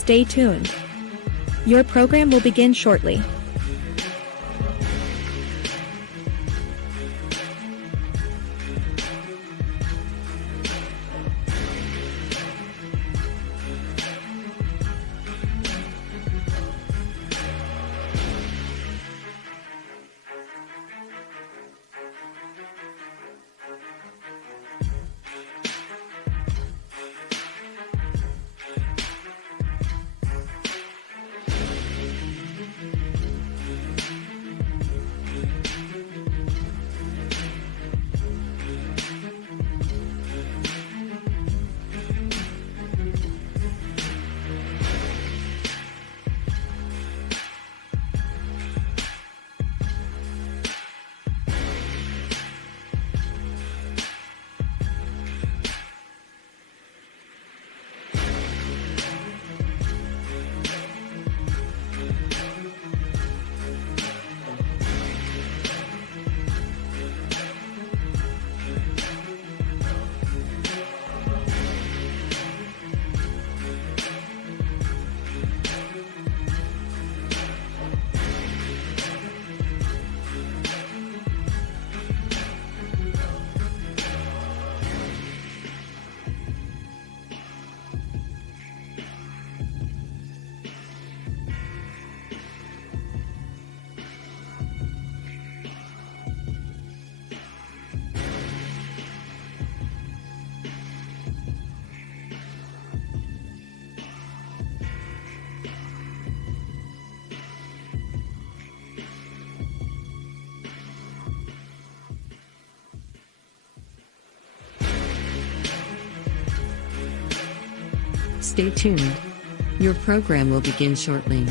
Stay tuned. Your program will begin shortly. Stay tuned. Your program will begin shortly.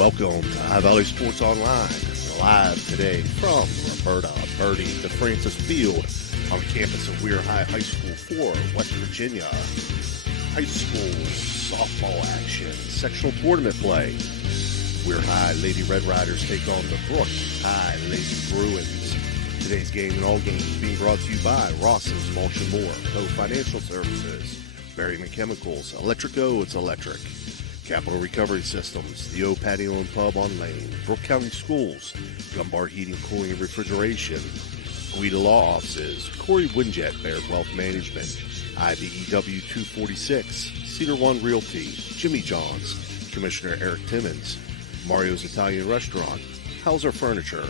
Welcome to High Valley Sports Online, live today from Roberta Birdie DeFrancis Field on the campus of WEIR High School for West Virginia. High school softball action, sectional tournament play. WEIR High Lady Red Riders take on the Brooke High Lady Bruins. Today's game and all games being brought to you by Ross's Mulch & More, Co Financial Services, Berryman Chemicals, Electrico, it's electric. Capital Recovery Systems, the O Patio and Pub on Lane, Brooke County Schools, Gumbar Heating, Cooling, and Refrigeration, Guida Law Offices, Corey Winjet, Baird Wealth Management, IBEW 246, Cedar One Realty, Jimmy John's, Commissioner Eric Timmons, Mario's Italian Restaurant, Hauser Furniture,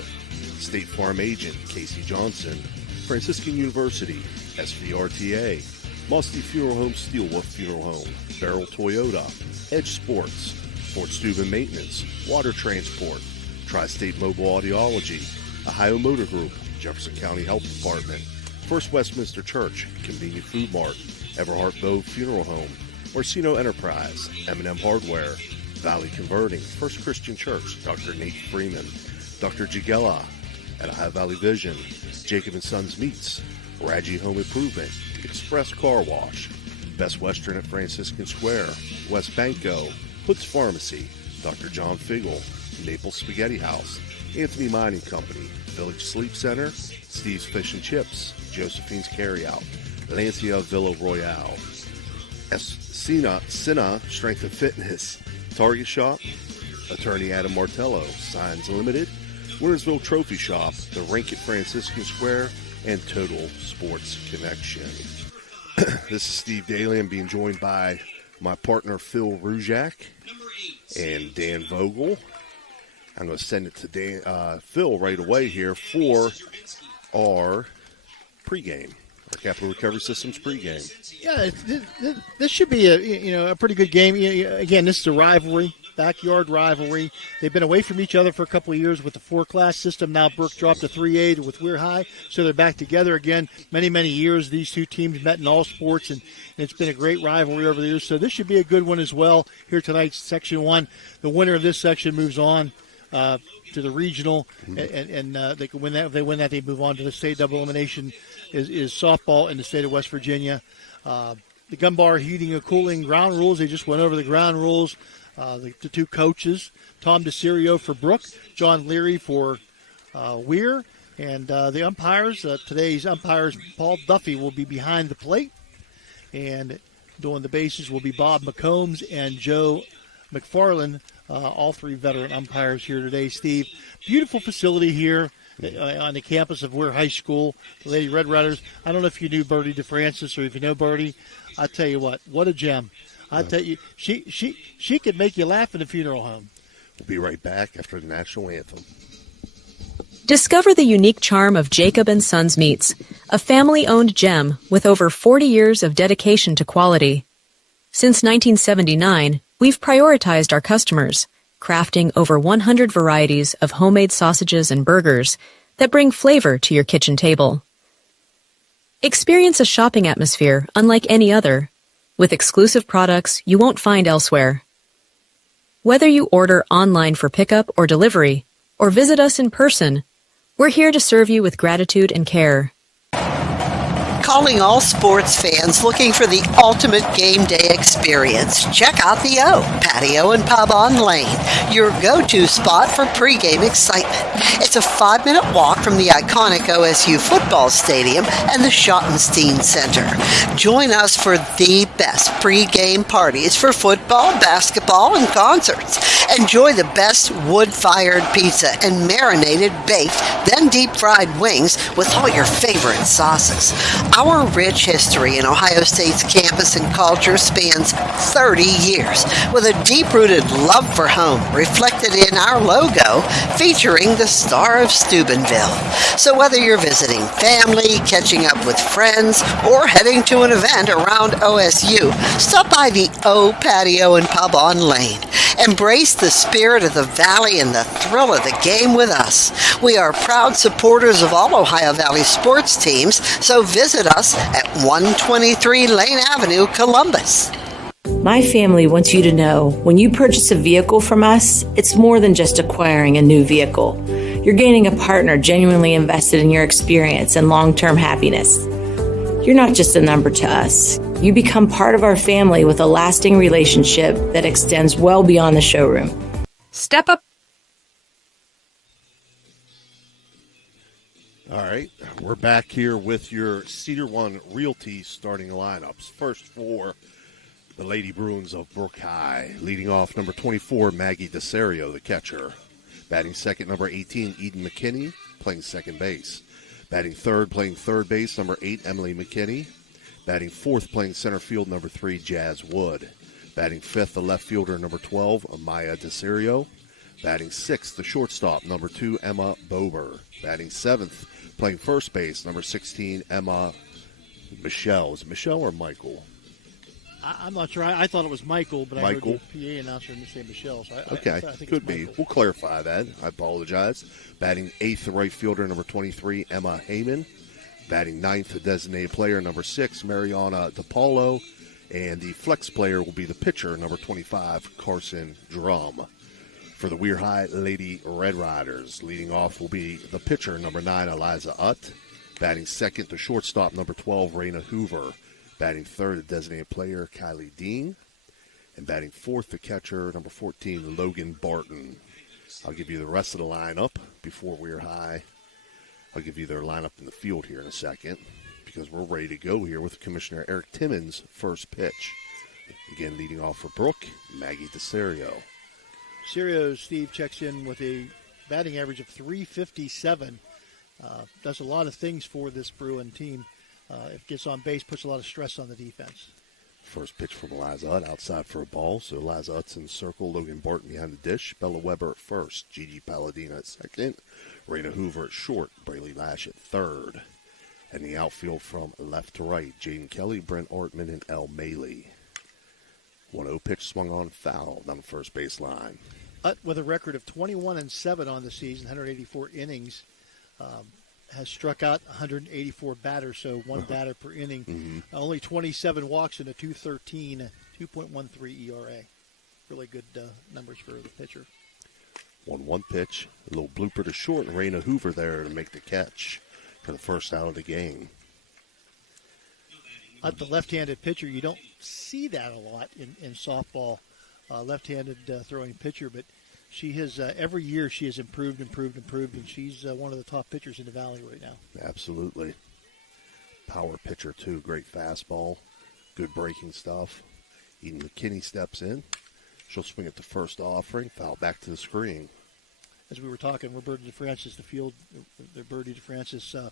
State Farm Agent Casey Johnson, Franciscan University, SVRTA, Musty Funeral Home, Steelwolf Funeral Home, Barrel Toyota, Edge Sports, Fort Steuben Maintenance, Water Transport, Tri-State Mobile Audiology, Ohio Motor Group, Jefferson County Health Department, First Westminster Church, Convenient Food Mart, Everhart Bow Funeral Home, Orsino Enterprise, M&M Hardware, Valley Converting, First Christian Church, Dr. Nate Freeman, Dr. Jigella, at Ohio Valley Vision, Jacob & Sons Meats, Raggi Home Improvement, Express Car Wash, Best Western at Franciscan Square, West Banco, Hood's Pharmacy, Dr. John Figel, Naples Spaghetti House, Anthony Mining Company, Village Sleep Center, Steve's Fish and Chips, Josephine's Carryout, Lancia Villa Royale, Sina Strength and Fitness, Target Shop, Attorney Adam Martello, Signs Limited, Wintersville Trophy Shop, The Rink at Franciscan Square, and Total Sports Connection. This is Steve Daly. I'm being joined by my partner Phil Rujak and Dan Vogel. I'm going to send it to Phil right away here for our pregame, our Capital Recovery Systems pregame. Yeah, this should be a pretty good game. Again, this is a rivalry, backyard rivalry. They've been away from each other for a couple of years with the 4-class system. Now Brooke dropped to 3A with WEIR High, so they're back together again. Many, many years these two teams met in all sports, and it's been a great rivalry over the years. So this should be a good one as well here tonight, Section 1. The winner of this section moves on to the regional, and they can win that. If they win that, they move on to the state. Double elimination is softball in the state of West Virginia. The gun bar heating and cooling ground rules, they just went over the ground rules. The two coaches, Tom DeCirio for Brooke, John Leary for WEIR, and the umpires, today's umpires, Paul Duffy will be behind the plate, and doing the bases will be Bob McCombs and Joe McFarland, all three veteran umpires here today. Steve, beautiful facility here on the campus of WEIR High School. The Lady Red Riders. I don't know if you knew Bertie DeFrancis or if you know Bertie. I tell you what a gem. I tell you, she could make you laugh in a funeral home. We'll be right back after the national anthem. Discover the unique charm of Jacob & Sons Meats, a family-owned gem with over 40 years of dedication to quality. Since 1979, we've prioritized our customers, crafting over 100 varieties of homemade sausages and burgers that bring flavor to your kitchen table. Experience a shopping atmosphere unlike any other, with exclusive products you won't find elsewhere. Whether you order online for pickup or delivery, or visit us in person, we're here to serve you with gratitude and care. Calling all sports fans looking for the ultimate game day experience. Check out the O Patio and Pub on Lane, your go-to spot for pregame excitement. It's a 5-minute walk from the iconic OSU football stadium and the Schottenstein Center. Join us for the best pregame parties for football, basketball, and concerts. Enjoy the best wood-fired pizza and marinated baked, then deep-fried wings with all your favorite sauces. Our rich history in Ohio State's campus and culture spans 30 years, with a deep-rooted love for home reflected in our logo featuring the Star of Steubenville. So whether you're visiting family, catching up with friends, or heading to an event around OSU, stop by the O Patio and Pub on Lane. Embrace the spirit of the Valley and the thrill of the game with us. We are proud supporters of all Ohio Valley sports teams, so visit us at 123 Lane Avenue, Columbus. My family wants you to know when you purchase a vehicle from us, it's more than just acquiring a new vehicle. You're gaining a partner genuinely invested in your experience and long-term happiness. You're not just a number to us. You become part of our family with a lasting relationship that extends well beyond the showroom. Step up. All right, we're back here with your Cedar One Realty starting lineups. First for the Lady Bruins of Brooke High. Leading off, number 24, Maggie DeCerio, the catcher. Batting second, number 18, Eden McKinney, playing second base. Batting third, playing third base, number 8, Emily McKinney. Batting fourth, playing center field, number 3, Jazz Wood. Batting fifth, the left fielder, number 12, Amaya DeCerio. Batting sixth, the shortstop, number 2, Emma Bober. Batting seventh, playing first base, number 16, Emma Michelle. Is it Michelle or Michael? I'm not sure. I thought it was Michael, but Michael? I heard the PA announcer say Michelle. So I think could it's be. Michael. We'll clarify that. I apologize. Batting eighth, the right fielder, number 23, Emma Heyman. Batting ninth, the designated player, number 6, Mariana DePaulo. And the flex player will be the pitcher, number 25, Carson Drum. For the WEIR High Lady Red Riders, leading off will be the pitcher, number 9, Eliza Utt. Batting second, the shortstop, number 12, Raina Hoover. Batting third, the designated player, Kylie Dean. And batting fourth, the catcher, number 14, Logan Barton. I'll give you the rest of the lineup before WEIR High I'll give you their lineup in the field here in a second because we're ready to go here with Commissioner Eric Timmons' first pitch. Again, leading off for Brooke, Maggie DeSerio. Serio, Steve, checks in with a batting average of .357. Does a lot of things for this Bruin team. It gets on base, puts a lot of stress on the defense. First pitch from Eliza Utt, outside for a ball. So Eliza Utt's in the circle, Logan Barton behind the dish, Bella Weber at first, Gigi Palladina at second, Raina Hoover at short, Braylee Lash at third. And the outfield from left to right, Jaden Kelly, Brent Ortman, and Elle Maley. 1-0 pitch swung on, foul down the first baseline. Utt with a record of 21-7 on the season, 184 innings, has struck out 184 batters, so one batter per inning. Mm-hmm. Only 27 walks and a 2.13, 2.13 ERA. Really good numbers for the pitcher. 1-1 pitch, a little blooper to short, and Raina Hoover there to make the catch for the first out of the game. Utt, the left-handed pitcher, you don't see that a lot in softball, left-handed throwing pitcher, but she has, every year she has improved, and she's one of the top pitchers in the Valley right now. Absolutely. Power pitcher, too. Great fastball. Good breaking stuff. Eden McKinney steps in. She'll swing at the first offering. Foul back to the screen. As we were talking, Roberta DeFrancis, the field, the Birdie DeFrancis,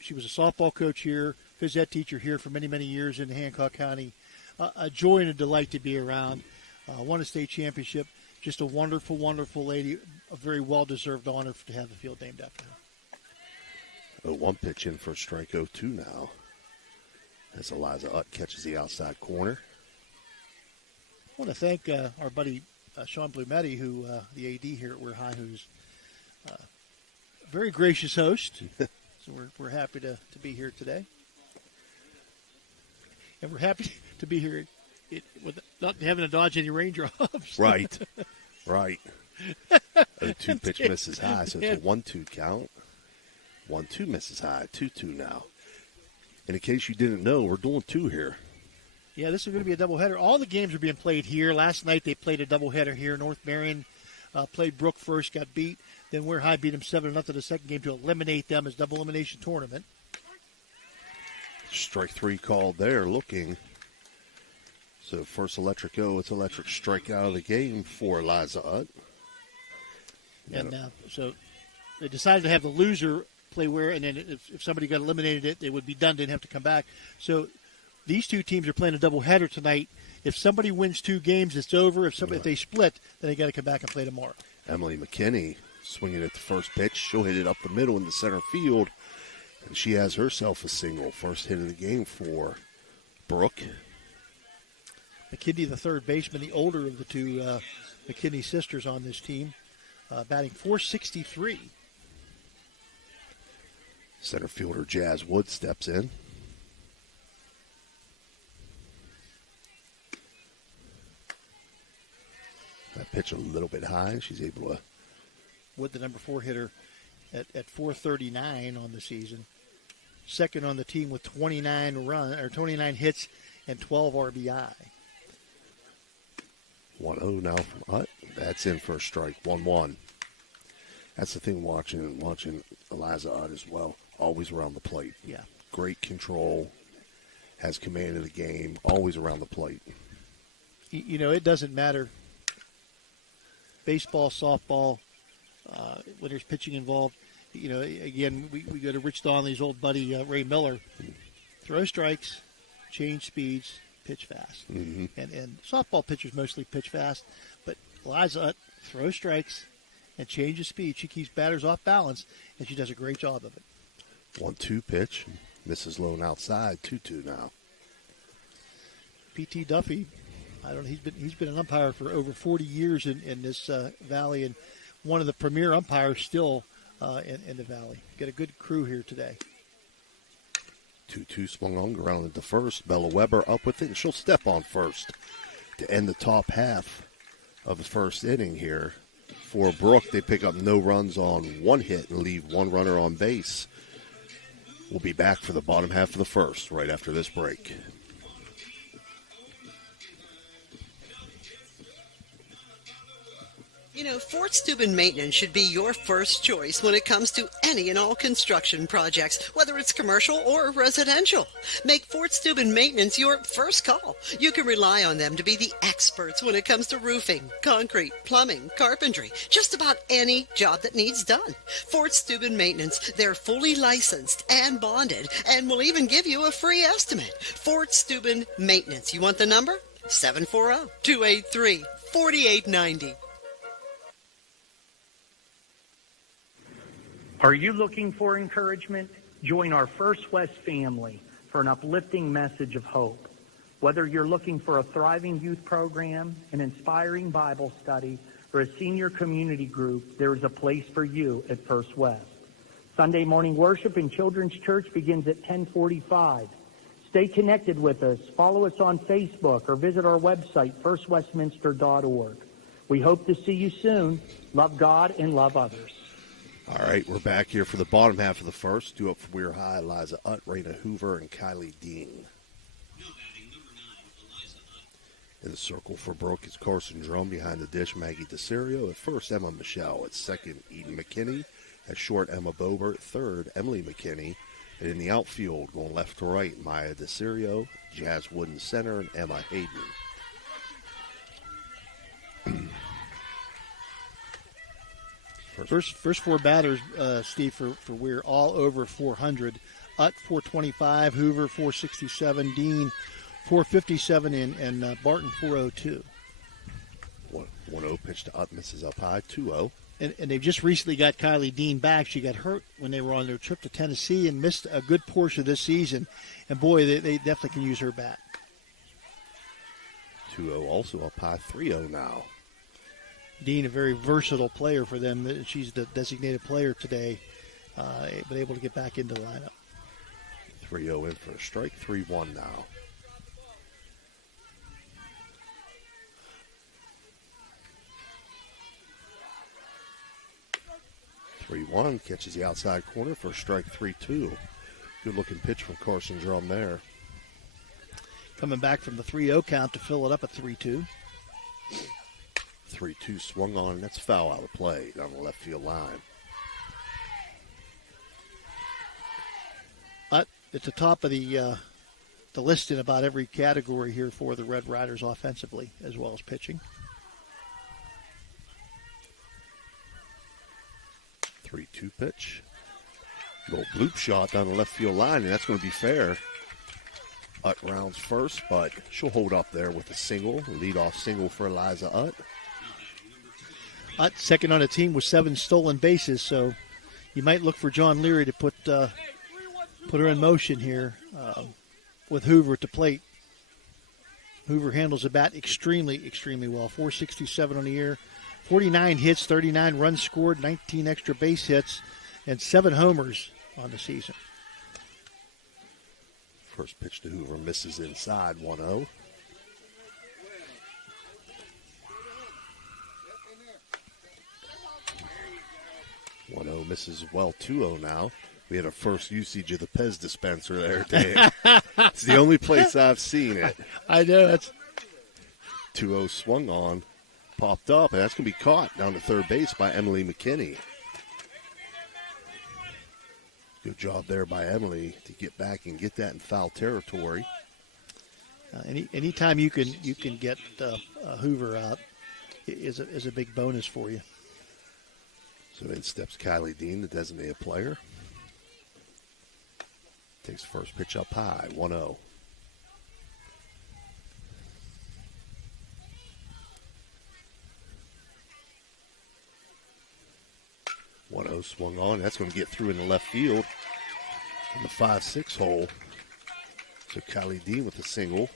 she was a softball coach here, phys ed teacher here for many, many years in Hancock County. A joy and a delight to be around. Won a state championship. Just a wonderful, wonderful lady. A very well-deserved honor to have the field named after her. 0-1 pitch in for strike 0-2 now. As Eliza Utt catches the outside corner. I want to thank our buddy Sean Blumetti, who the AD here at WEIR High, who's a very gracious host. So we're happy to be here today. And we're happy to be here with not having to dodge any raindrops. Right. 0-2 pitch misses high, so it's a 1-2 count. 1-2 misses high, 2-2 now. And in case you didn't know, we're doing 2 here. Yeah, this is going to be a doubleheader. All the games are being played here. Last night they played a doubleheader here. North Marion played Brooke first, got beat. Then WEIR High beat them 7-0 the second game to eliminate them as double elimination tournament. Strike 3 called there, looking. So first electric it's electric strike out of the game for Eliza Utt. And so they decided to have the loser play WEIR, and then if somebody got eliminated, it would be done, didn't have to come back. So these two teams are playing a doubleheader tonight. If somebody wins 2 games, it's over. If they split, then they got to come back and play tomorrow. Emily McKinney swinging at the first pitch. She'll hit it up the middle in the center field, and she has herself a single. First hit of the game for Brooke. McKinney, the third baseman, the older of the two McKinney sisters on this team, batting .463. Center fielder Jazz Wood steps in. That pitch a little bit high. She's able to. Wood, the number 4 hitter, at .439 on the season. Second on the team with 29 hits and 12 RBI. 1-0 now from Utt. That's in for a strike. 1-1. That's the thing watching Eliza Utt as well. Always around the plate. Yeah. Great control. Has command of the game. Always around the plate. It doesn't matter. Baseball, softball, when there's pitching involved. Again, we go to Rich Donnelly's old buddy, Ray Miller. Throw strikes, change speeds, pitch fast. Mm-hmm. And softball pitchers mostly pitch fast, but Eliza Utt throws strikes and changes speed. She keeps batters off balance, and she does a great job of it. 1-2 pitch. Misses low and outside. 2-2 now. P.T. Duffy, he's been an umpire for over 40 years in this valley, and one of the premier umpires still in the valley. Got a good crew here today. 2-2 swung on, grounded to first. Bella Weber up with it, and she'll step on first to end the top half of the first inning here. For Brooke, they pick up no runs on 1 hit and leave 1 runner on base. We'll be back for the bottom half of the first right after this break. You know, Fort Steuben Maintenance should be your first choice when it comes to any and all construction projects, whether it's commercial or residential. Make Fort Steuben Maintenance your first call. You can rely on them to be the experts when it comes to roofing, concrete, plumbing, carpentry, just about any job that needs done. Fort Steuben Maintenance, they're fully licensed and bonded and will even give you a free estimate. Fort Steuben Maintenance. You want the number? 740-283-4890. Are you looking for encouragement? Join our First West family for an uplifting message of hope. Whether you're looking for a thriving youth program, an inspiring Bible study, or a senior community group, there is a place for you at First West. Sunday morning worship in Children's Church begins at 10:45. Stay connected with us. Follow us on Facebook or visit our website, firstwestminster.org. We hope to see you soon. Love God and love others. All right, we're back here for the bottom half of the first. Two up from Weir High, Eliza Utt, Raina Hoover, and Kylie Dean. In the circle for Brooke is Carson Drum. Behind the dish, Maggie DeCerio. At first, Emma Michelle. At second, Eden McKinney. At short, Emma Bober. At third, Emily McKinney. And in the outfield, going left to right, Maya DeCerio, Jazz Wooden center, and Emma Hayden. First four batters, Steve, for Weir, all over 400. Utt 425, Hoover 467, Dean 457, and Barton 402. 1-0 pitch to Utt, misses up high, 2-0. And they've just recently got Kylie Dean back. She got hurt when they were on their trip to Tennessee and missed a good portion of this season. And, boy, they definitely can use her bat. 2-0 also up high, 3-0 now. Dean, a very versatile player for them. She's the designated player today, but able to get back into the lineup. 3-0 in for a strike, 3-1 now. Catches the outside corner for a strike, 3-2. Good-looking pitch from Carson Drum there. Coming back from the 3-0 count to fill it up at 3-2. 3-2 swung on, and that's foul out of play down the left field line. At the top of the list in about every category here for the Red Riders offensively as well as pitching. 3-2 pitch. Little bloop shot down the left field line, and that's going to be fair. Utt rounds first, but she'll hold up there with a single, leadoff single for Eliza Utt. Utt second on the team with 7 stolen bases, so you might look for John Leary to put her in motion here with Hoover at the plate. Hoover handles the bat extremely, extremely well. 467 on the year, 49 hits, 39 runs scored, 19 extra base hits, and 7 homers on the season. First pitch to Hoover misses inside, 1-0. Misses well, 2-0 now. We had a first usage of the Pez dispenser there, Dan. It's the only place I've seen it. I know. That's 2-0 swung on, popped up, and that's going to be caught down to third base by Emily McKinney. Good job there by Emily to get back and get that in foul territory. Anytime you can get Hoover out is a big bonus for you. So in steps Kylie Dean, the designated player. Takes the first pitch up high, 1-0. Swung on. That's going to get through in the left field in the 5-6 hole. So Kylie Dean with a single.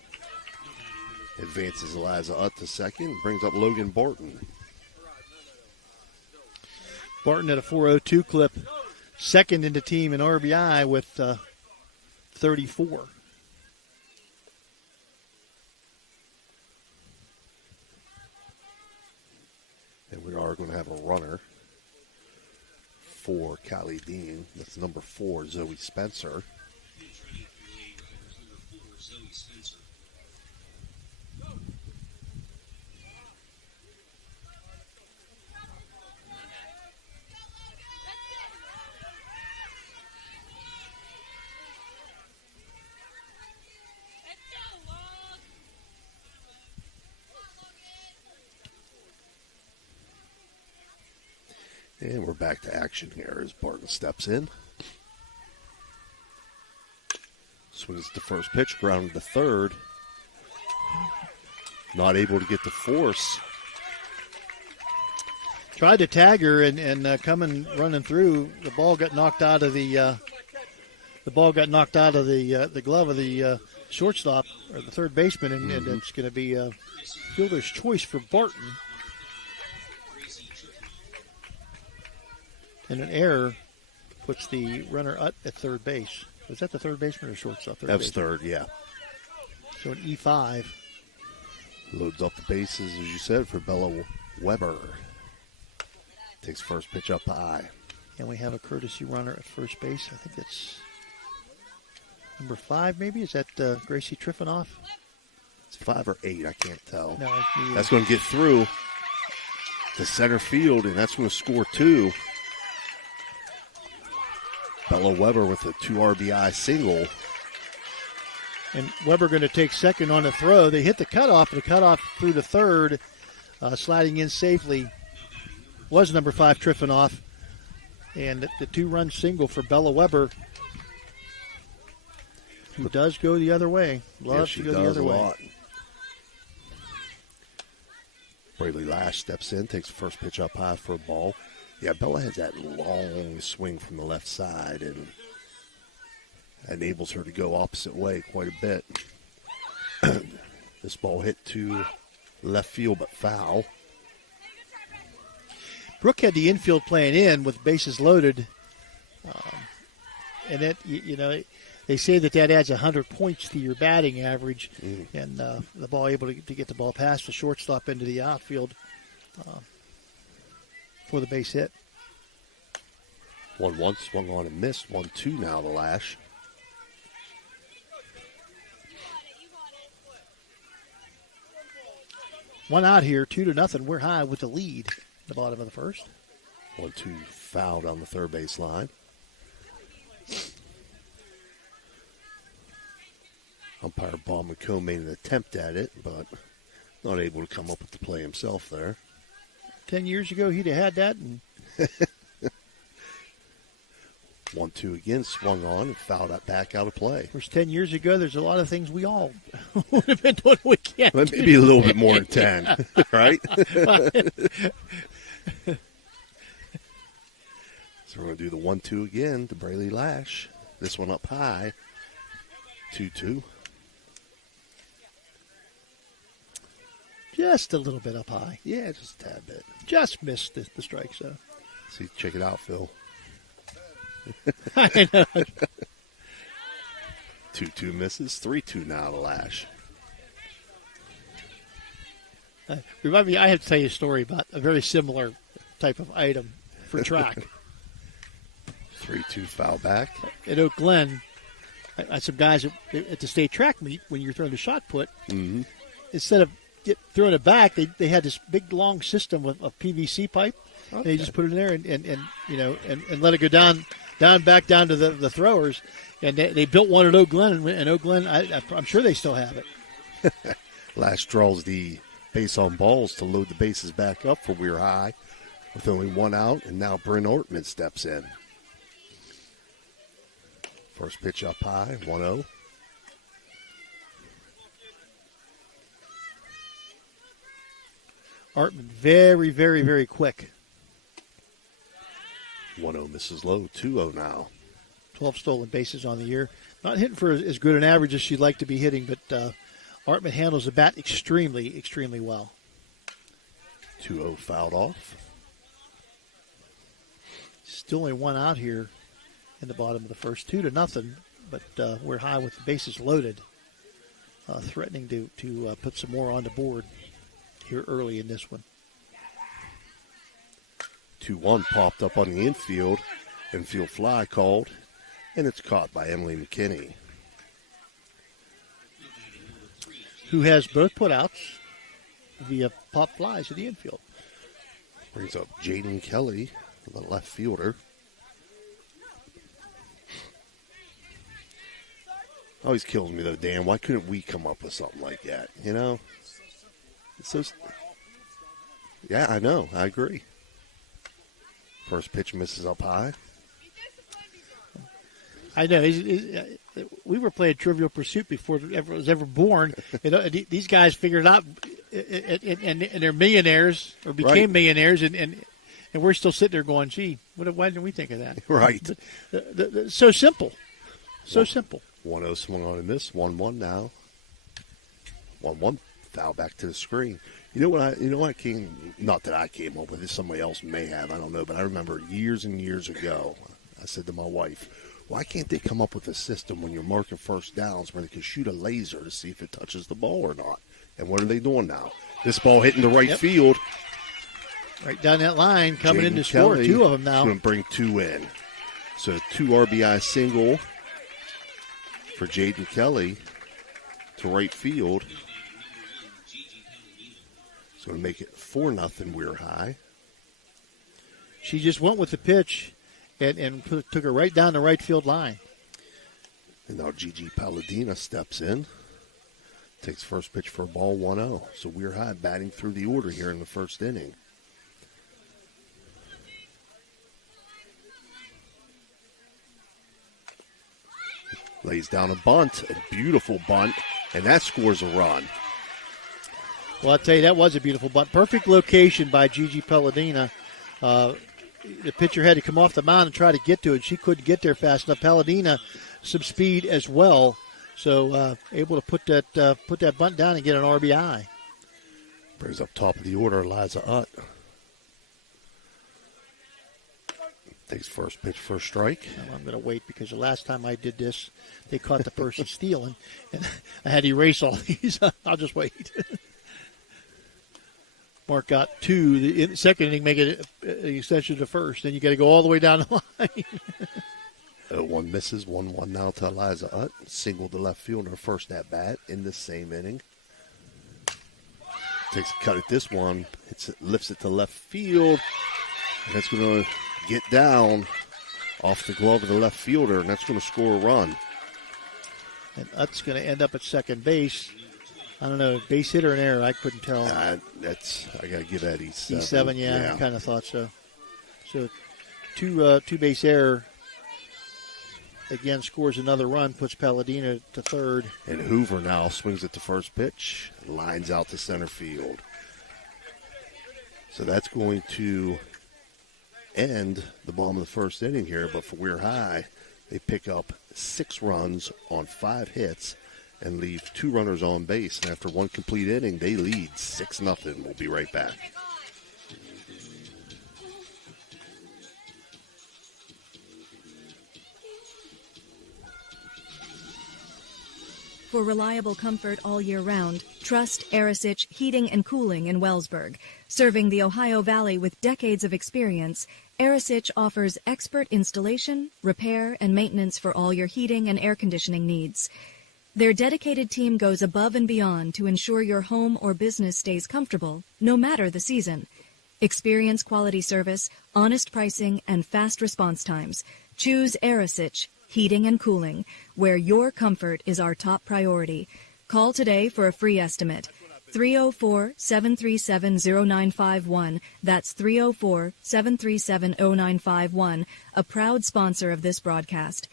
Advances Eliza Utt to second. Brings up Logan Barton. Barton at a 402 clip. Second in the team in RBI with 34. And we are going to have a runner for Kylie Dean. That's number 4, Zoe Spencer. And we're back to action here as Barton steps in. Swings the first pitch, grounded to third. Not able to get the force. Tried to tag her and coming running through. The ball got knocked out of the the glove of the shortstop or the third baseman, and it's going to be a fielder's choice for Barton. And an error puts the runner up at third base. Was that the third baseman or shortstop? That's third, yeah. So an E5. Loads up the bases, as you said, for Bella Weber. Takes first pitch up high. And we have a courtesy runner at first base. I think it's number 5, maybe? Is that Gracie Trifonoff? It's 5 or 8, I can't tell. No, that's going to get through to center field, and that's going to score 2. Bella Weber with a 2 RBI single. And Weber going to take second on the throw. They hit the cutoff, and the cutoff through to third, sliding in safely was number 5 Trifonoff. And the 2-run single for Bella Weber, who does go the other way. Loves to go the other way. Braley Lash steps in, takes the first pitch up high for a ball. Yeah, Bella has that long swing from the left side and enables her to go opposite way quite a bit. This ball hit to left field but foul. Brooke had the infield playing in with bases loaded. And that, they say that adds 100 points to your batting average. And the ball able to get the ball past the shortstop into the outfield for the base hit. 1-1, swung on and missed. 1-2 now to Lash. One out here, 2-0. We're high with the lead at the bottom of the first. 1-2 fouled on the third base line. Umpire Bob McComb made an attempt at it, but not able to come up with the play himself there. 10 years ago, he'd have had that. And 1-2 again, swung on and fouled that back out of play. Of course, 10 years ago, there's a lot of things we all would have been doing we can't well, maybe a little bit more than 10, right? So we're going to do the 1-2 again to Braley Lash. This one up high. 2-2. Just a little bit up high. Yeah, just a tad bit. Just missed the strike zone. See, check it out, Phil. I know. 2-2 misses. 3-2 now to Lash. Remind me, I have to tell you a story about a very similar type of item for track. 3-2 foul back. At Oak Glen, I had some guys at the state track meet when you're throwing the shot put. Mm-hmm. Instead of throwing it back, they had this big long system of PVC pipe. Okay. And they just put it in there and let it go down back down to the throwers. And they built one at Oak Glen, and Oak Glen, I'm sure they still have it. Lash draws the base on balls to load the bases back up for Weir High with only one out, and now Bryn Ortman steps in. First pitch up high, 1-0. Artman very, very, very quick. 1-0 misses low, 2-0 now. 12 stolen bases on the year. Not hitting for as good an average as she'd like to be hitting, but Artman handles the bat extremely, extremely well. 2-0 fouled off. Still only one out here in the bottom of the first, 2-0, but we're high with the bases loaded, threatening to put some more on the board here early in this one. 2-1 popped up on the infield fly called, and it's caught by Emily McKinney, who has both putouts via pop flies in the infield. Brings up Jaden Kelly, the left fielder. Always kills me though, Dan. Why couldn't we come up with something like that? You know? It's so. Yeah, I know. I agree. First pitch misses up high. I know. We were playing Trivial Pursuit before it was ever born. These guys figured out, and they're millionaires or became millionaires, and we're still sitting there going, "Gee, why didn't we think of that?" Right. So simple. So simple. 1-0 swung on and miss. 1-1 now. 1-1. Foul back to the screen. You know what I came, not that I came up with it, somebody else may have, I don't know, but I remember years and years ago, I said to my wife, why can't they come up with a system when you're marking first downs where they can shoot a laser to see if it touches the ball or not? And what are they doing now? This ball hitting the right field. Right down that line, coming in to Kelly score. Two of them now. Going to bring two in. So 2 RBI single for Jaden Kelly to right field. It's going to make it 4-0 Weir High. She just went with the pitch and took her right down the right field line. And now Gigi Palladina steps in. Takes first pitch for a ball, 1-0. So Weir High batting through the order here in the first inning. Lays down a bunt, a beautiful bunt, and that scores a run. Well, I'll tell you, that was a beautiful bunt. Perfect location by Gigi Palladina. The pitcher had to come off the mound and try to get to it. She couldn't get there fast enough. Palladina, some speed as well, so able to put that bunt down and get an RBI. Brings up top of the order, Eliza Utt. Takes first pitch, first strike. Well, I'm going to wait because the last time I did this, they caught the person stealing, and I had to erase all these. I'll just wait. Mark got 2. The second inning, make it an extension to first. Then you got to go all the way down the line. 0-1 misses, 1-1 now to Eliza Utt. Single to left field in her first at bat in the same inning. Takes a cut at this one. Lifts it to left field. And that's going to get down off the glove of the left fielder, and that's going to score a run. And Utt's going to end up at second base. I don't know, base hit or an error, I couldn't tell. I got to give that E7. E7, yeah. I kind of thought so. So two base error. Again, scores another run, puts Palladina to third. And Hoover now swings at the first pitch, lines out to center field. So that's going to end the bottom of the first inning here. But for Weir High, they pick up 6 runs on 5 hits and leave 2 runners on base. And after 1 complete inning, they lead 6-0. We'll be right back. For reliable comfort all year round, trust Arisich Heating and Cooling in Wellsburg. Serving the Ohio Valley with decades of experience, Arisich offers expert installation, repair, and maintenance for all your heating and air conditioning needs. Their dedicated team goes above and beyond to ensure your home or business stays comfortable, no matter the season. Experience quality service, honest pricing, and fast response times. Choose Arisich Heating and Cooling, where your comfort is our top priority. Call today for a free estimate. 304-737-0951. That's 304-737-0951, a proud sponsor of this broadcast.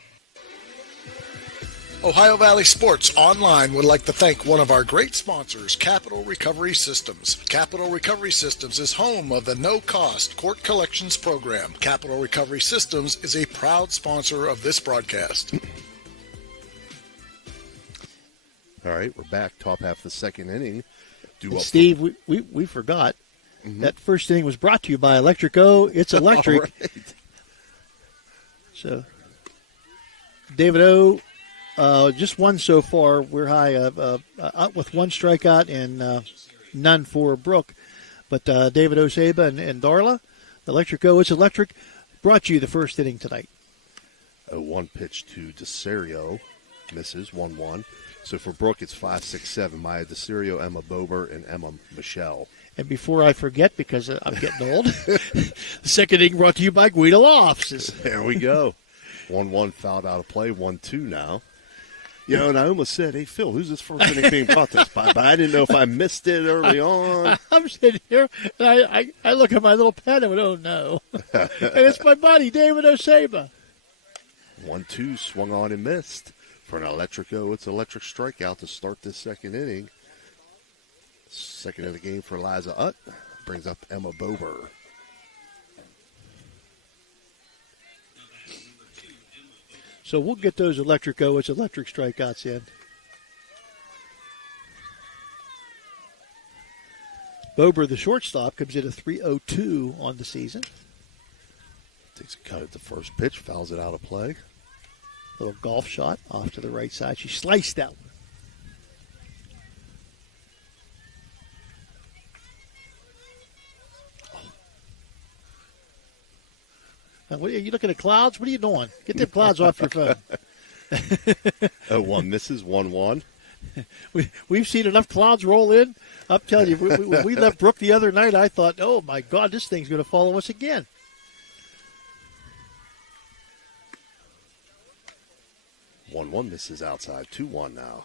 Ohio Valley Sports Online would like to thank one of our great sponsors, Capital Recovery Systems. Capital Recovery Systems is home of the no-cost court collections program. Capital Recovery Systems is a proud sponsor of this broadcast. All right, we're back. Top half of the second inning. Steve, we forgot. Mm-hmm. That first inning was brought to you by Electric O. It's electric. Right. So, David O. Just one so far. We're high out with 1 strikeout and none for Brooke. But David Oseba and Darla, Electric O, it's electric, brought you the first inning tonight. A 1 pitch to DeSerio, misses 1-1. So for Brooke, it's 5, 6, 7. Maya DeSerio, Emma Bober, and Emma Michelle. And before I forget, because I'm getting old, the second inning brought to you by Guido Law Offices. There we go. 1-1 fouled out of play. 1-2 now. And I almost said, hey, Phil, who's this first inning being brought this by? But I didn't know if I missed it early on. I'm sitting here, and I look at my little pen and went, oh, no. And it's my buddy, David Osaba. 1-2, swung on and missed. For an it's electric strikeout to start this second inning. Second of the game for Eliza Utt. Brings up Emma Bober. So we'll get those electric strikeouts in. Bober, the shortstop, comes in at 3.02 on the season. Takes a cut at the first pitch, fouls it out of play. Little golf shot off to the right side. She sliced that one. What are you looking at clouds? What are you doing? Get them clouds off your phone. 0-1 misses, 1-1. We've seen enough clouds roll in. I'm telling you, when we left Brooke the other night, I thought, oh, my God, this thing's going to follow us again. One misses outside. 2-1 now.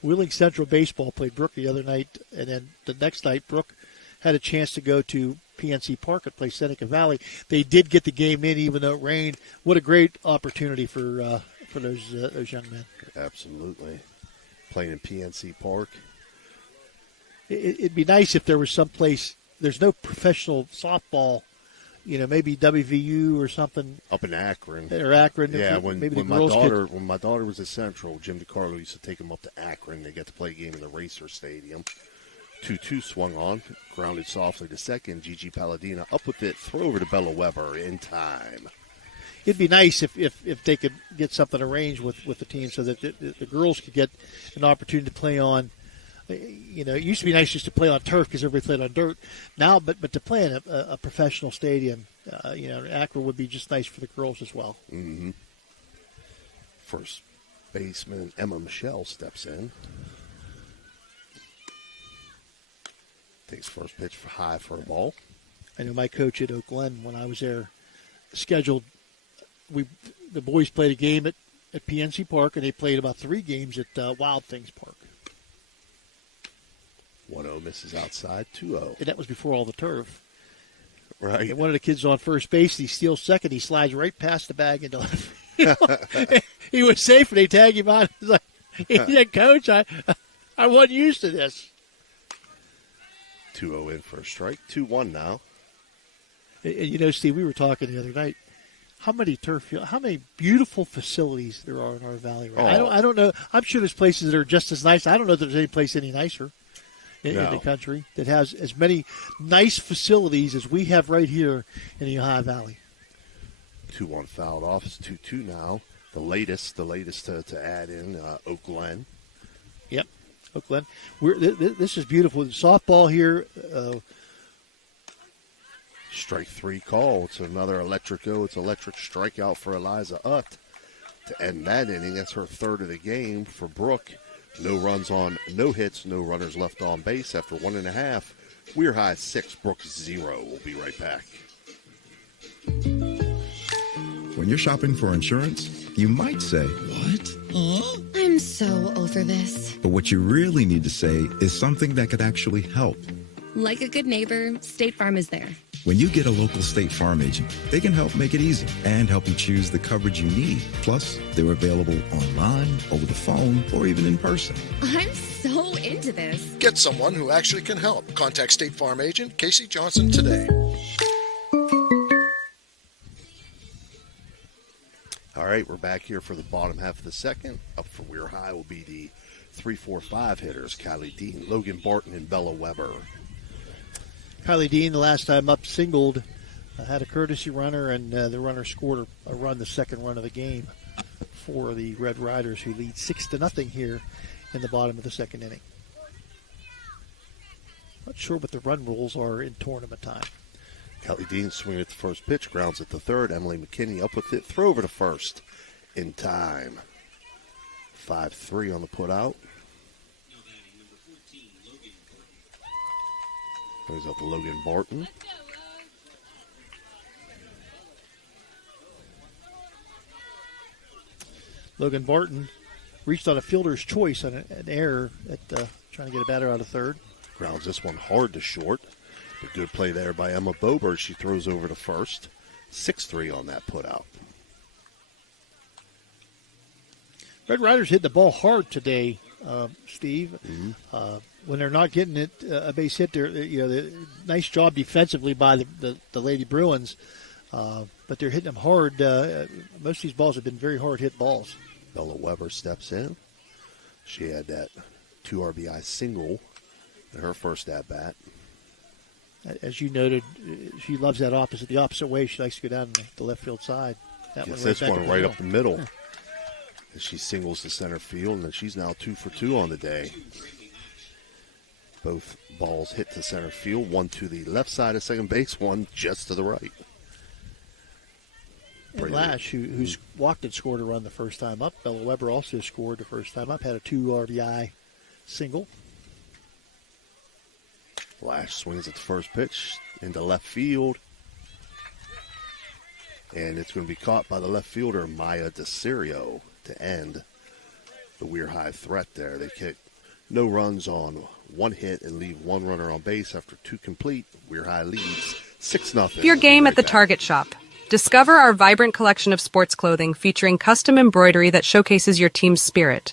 Wheeling Central Baseball played Brooke the other night, and then the next night, Brooke had a chance to go to PNC Park and play Seneca Valley. They did get the game in, even though it rained. What a great opportunity for those young men. Absolutely. Playing in PNC Park. It'd be nice if there was some place. There's no professional softball. Maybe WVU or something. Up in Akron. Or Akron. Yeah, when my daughter was at Central, Jim DiCarlo used to take them up to Akron. They get to play a game in the Racer Stadium. 2-2 swung on, grounded softly to second. Gigi Palladina up with it, throw over to Bella Weber in time. It'd be nice if they could get something arranged with the team so that the girls could get an opportunity to play on. It used to be nice just to play on turf because everybody played on dirt. Now, but to play in a professional stadium, Akron would be just nice for the girls as well. Mm-hmm. First baseman Emma Michelle steps in. Takes first pitch for high for a ball. I know my coach at Oak Glen, when I was there, scheduled, the boys played a game at PNC Park, and they played about 3 games at Wild Things Park. 1-0 misses outside, 2-0. And that was before all the turf. Right. And one of the kids on first base, he steals second, he slides right past the bag into left field. He was safe, and they tag him out. He said, Coach, I wasn't used to this. 2-0 in for a strike. 2-1 now. And Steve, we were talking the other night. How many beautiful facilities there are in our valley, right? Oh. I don't know. I'm sure there's places that are just as nice. I don't know if there's any place any nicer in the country that has as many nice facilities as we have right here in the Ohio Valley. 2-1 fouled off. It's 2-2 now. The latest to add in Oak Glen. Yep. Oak Glen. This is beautiful. Softball here. Strike 3 call. It's another electric strikeout for Eliza Utt to end that inning. That's her third of the game for Brooke. No runs on, no hits, no runners left on base after 1.5. WEIR High 6, Brooke 0. We'll be right back. When you're shopping for insurance, you might say, "What? Huh? I'm so over this." But what you really need to say is something that could actually help. Like a good neighbor, State Farm is there. When you get a local State Farm agent, they can help make it easy and help you choose the coverage you need. Plus, they're available online, over the phone, or even in person. I'm so into this. Get someone who actually can help. Contact State Farm agent Casey Johnson today. All right, we're back here for the bottom half of the second. Up for WEIR High will be the 3-4-5 hitters, Kylie Dean, Logan Barton, and Bella Weber. Kylie Dean, the last time up, singled, had a courtesy runner, and the runner scored a run, the second run of the game for the Red Riders, who lead 6-0 here in the bottom of the second inning. Not sure what the run rules are in tournament time. Kylie Dean swinging at the first pitch, grounds at the third. Emily McKinney up with it, throw over to first in time. 5-3 on the put out. Brings up Logan Barton. Logan Barton reached on a fielder's choice on an error at trying to get a batter out of third. Grounds this one hard to short. A good play there by Emma Bober. She throws over to first. 6-3 on that put out. Red Riders hit the ball hard today, Steve. Mm-hmm. When they're not getting it a base hit, they're nice job defensively by the Lady Bruins, but they're hitting them hard. Most of these balls have been very hard hit balls. Bella Weber steps in. She had that 2 RBI single in her first at bat. As you noted, she loves that the opposite way. She likes to go down the left field side. This one right up the middle. And she singles to center field, and she's now 2 for 2 on the day. Both balls hit to center field, one to the left side of second base, one just to the right. And Lash, who's walked and scored a run the first time up. Bella Weber also scored the first time up, had a 2 RBI single. Lash swings at the first pitch into left field. And it's going to be caught by the left fielder, Maya DeCirio, to end the WEIR High threat there. They kick no runs on 1 hit and leave 1 runner on base after 2 complete. WEIR High leads 6-0. Your game at the Target Shop. Discover our vibrant collection of sports clothing featuring custom embroidery that showcases your team's spirit.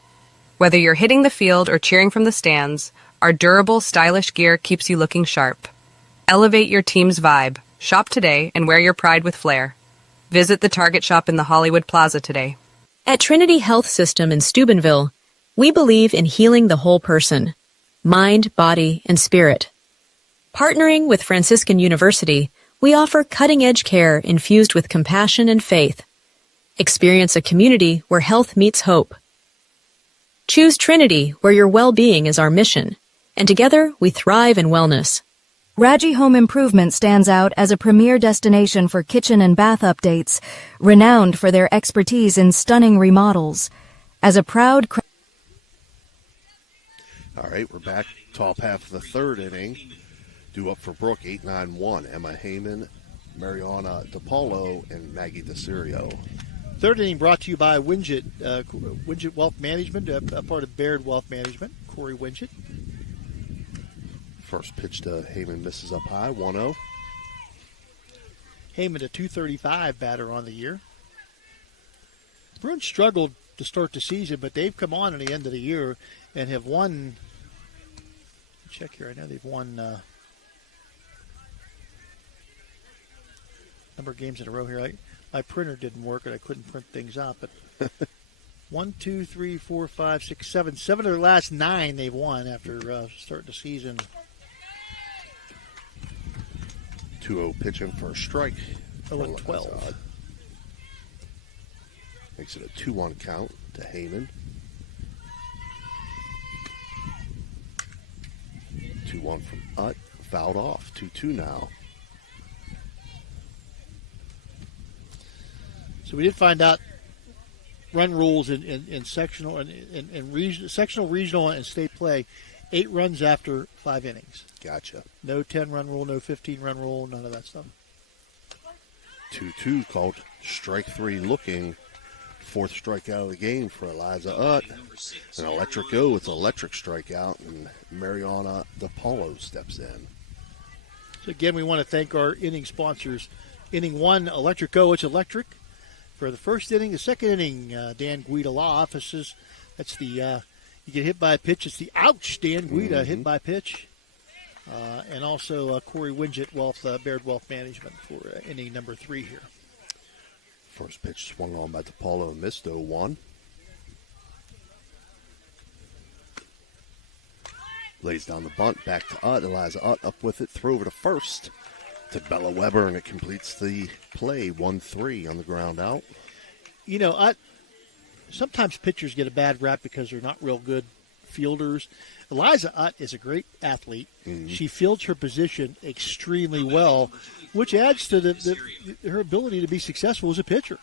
Whether you're hitting the field or cheering from the stands, our durable, stylish gear keeps you looking sharp. Elevate your team's vibe. Shop today and wear your pride with flair. Visit the Target Shop in the Hollywood Plaza today. At Trinity Health System in Steubenville, we believe in healing the whole person, mind, body, and spirit. Partnering with Franciscan University, we offer cutting-edge care infused with compassion and faith. Experience a community where health meets hope. Choose Trinity, where your well-being is our mission, and together we thrive in wellness. Raji Home Improvement stands out as a premier destination for kitchen and bath updates, renowned for their expertise in stunning remodels. As a proud... All right, we're back. Top half of the third inning. Due up for Brooke, 8-9-1. Emma Heyman, Mariana DePaulo, and Maggie DeCirio. Third inning brought to you by Winget Wealth Management, a part of Baird Wealth Management. Corey Winget. First pitch to Heyman misses up high, 1-0. Heyman, a .235 batter on the year. Bruins struggled to start the season, but they've come on at the end of the year and have won. Check here. I know they've won a number of games in a row here. My printer didn't work and I couldn't print things out, but 1, 2, 3, 4, 5, 6, 7. 7 of their last 9 they've won after starting the season. 2-0 pitching for a strike. 0-12. Makes it a 2-1 count to Heyman. 2-1 from Utt. Fouled off. 2-2 now. So we did find out run rules in sectional and regional, sectional, regional, and state play. 8 runs after 5 innings. Gotcha. No 10-run rule, no 15-run rule, none of that stuff. 2-2 called strike 3 looking. 4th strikeout of the game for Eliza Utt. An electric go. It's an electric strikeout, and Mariana DePaulo steps in. So again, we want to thank our inning sponsors. Inning 1, Electric Go. It's electric. For the first inning, the second inning, Dan Guida Law Offices. That's the, you get hit by a pitch. It's the ouch, Dan Guida, hit by pitch. And also Corey Winget, Baird Wealth Management for inning number 3 here. First pitch swung on by DePaulo and missed 0-1. Lays down the bunt, back to Utt. Eliza Utt up with it, throw over to first to Bella Weber, and it completes the play, 1-3 on the ground out. You know, Utt, sometimes pitchers get a bad rap because they're not real good fielders. Eliza Utt is a great athlete. Mm-hmm. She fields her position extremely well, which adds to her ability to be successful as a pitcher.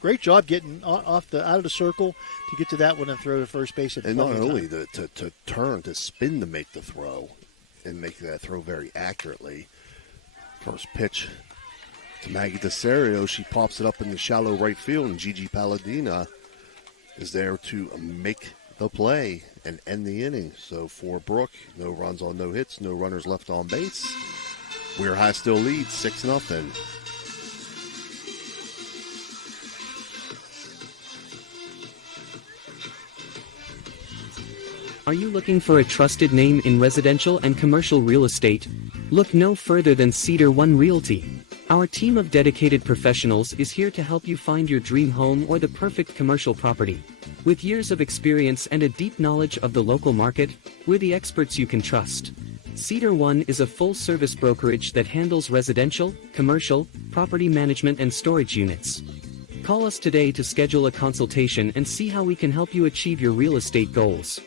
Great job getting out of the circle to get to that one and throw to first base. And not only to turn, to spin to make the throw and make that throw very accurately. First pitch to Maggie DeCirio. She pops it up in the shallow right field, and Gigi Palladina is there to make the play and end the inning. So for Brooke, no runs on no hits, no runners left on base. Weir High still leads 6-0. Are you looking for a trusted name in residential and commercial real estate? Look no further than Cedar One Realty. Our team of dedicated professionals is here to help you find your dream home or the perfect commercial property. With years of experience and a deep knowledge of the local market, we're the experts you can trust. Cedar One is a full-service brokerage that handles residential, commercial, property management and storage units. Call us today to schedule a consultation and see how we can help you achieve your real estate goals.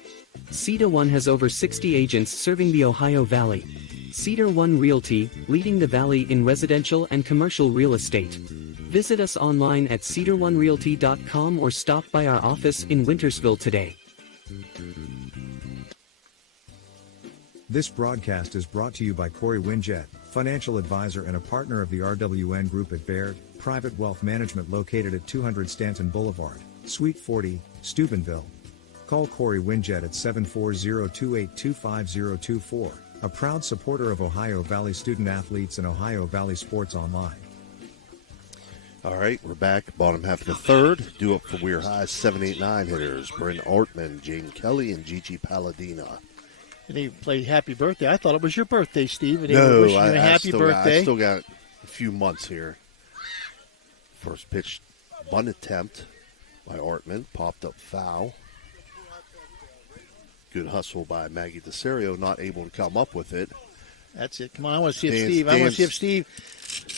Cedar One has over 60 agents serving the Ohio Valley. Cedar One Realty, leading the valley in residential and commercial real estate. Visit us online at cedaronerealty.com or stop by our office in Wintersville today. This broadcast is brought to you by Corey Winjet, financial advisor and a partner of the RWN Group at Baird, Private Wealth Management located at 200 Stanton Boulevard, Suite 40, Steubenville. Call Corey Winjet at 740-282-5024, a proud supporter of Ohio Valley student athletes and Ohio Valley Sports Online. All right, we're back. Bottom half of the third. Due up for Weir High 7-8-9 hitters. Bryn Ortman, Jane Kelly, and Gigi Palladina. And they played happy birthday. I thought it was your birthday, Steve. And they No, were wishing you a happy birthday. I still got a few months here. First pitch, bunt attempt by Ortman. Popped up foul. Good hustle by Maggie DeSerio, not able to come up with it. That's it. Come on, I want to see if Steve. I want to see if Steve.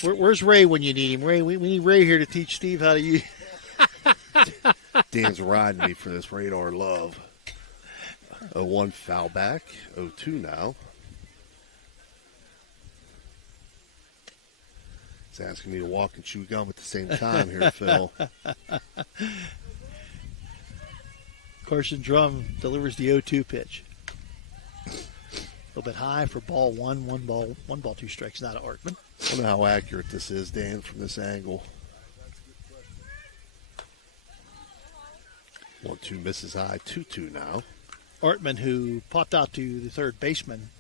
Where's Ray when you need him? Ray, we need Ray here to teach Steve how to use. Dan's riding me for this radar love. 0-1 foul back. 0-2 now. He's asking me to walk and chew gum at the same time here, Phil. Carson Drum delivers the 0-2 pitch. A little bit high for ball one. One ball, 2 strikes. Not an Ortman. I don't know how accurate this is, Dan, from this angle. 1-2 misses high. 2-2 now. Ortman, who popped out to the third baseman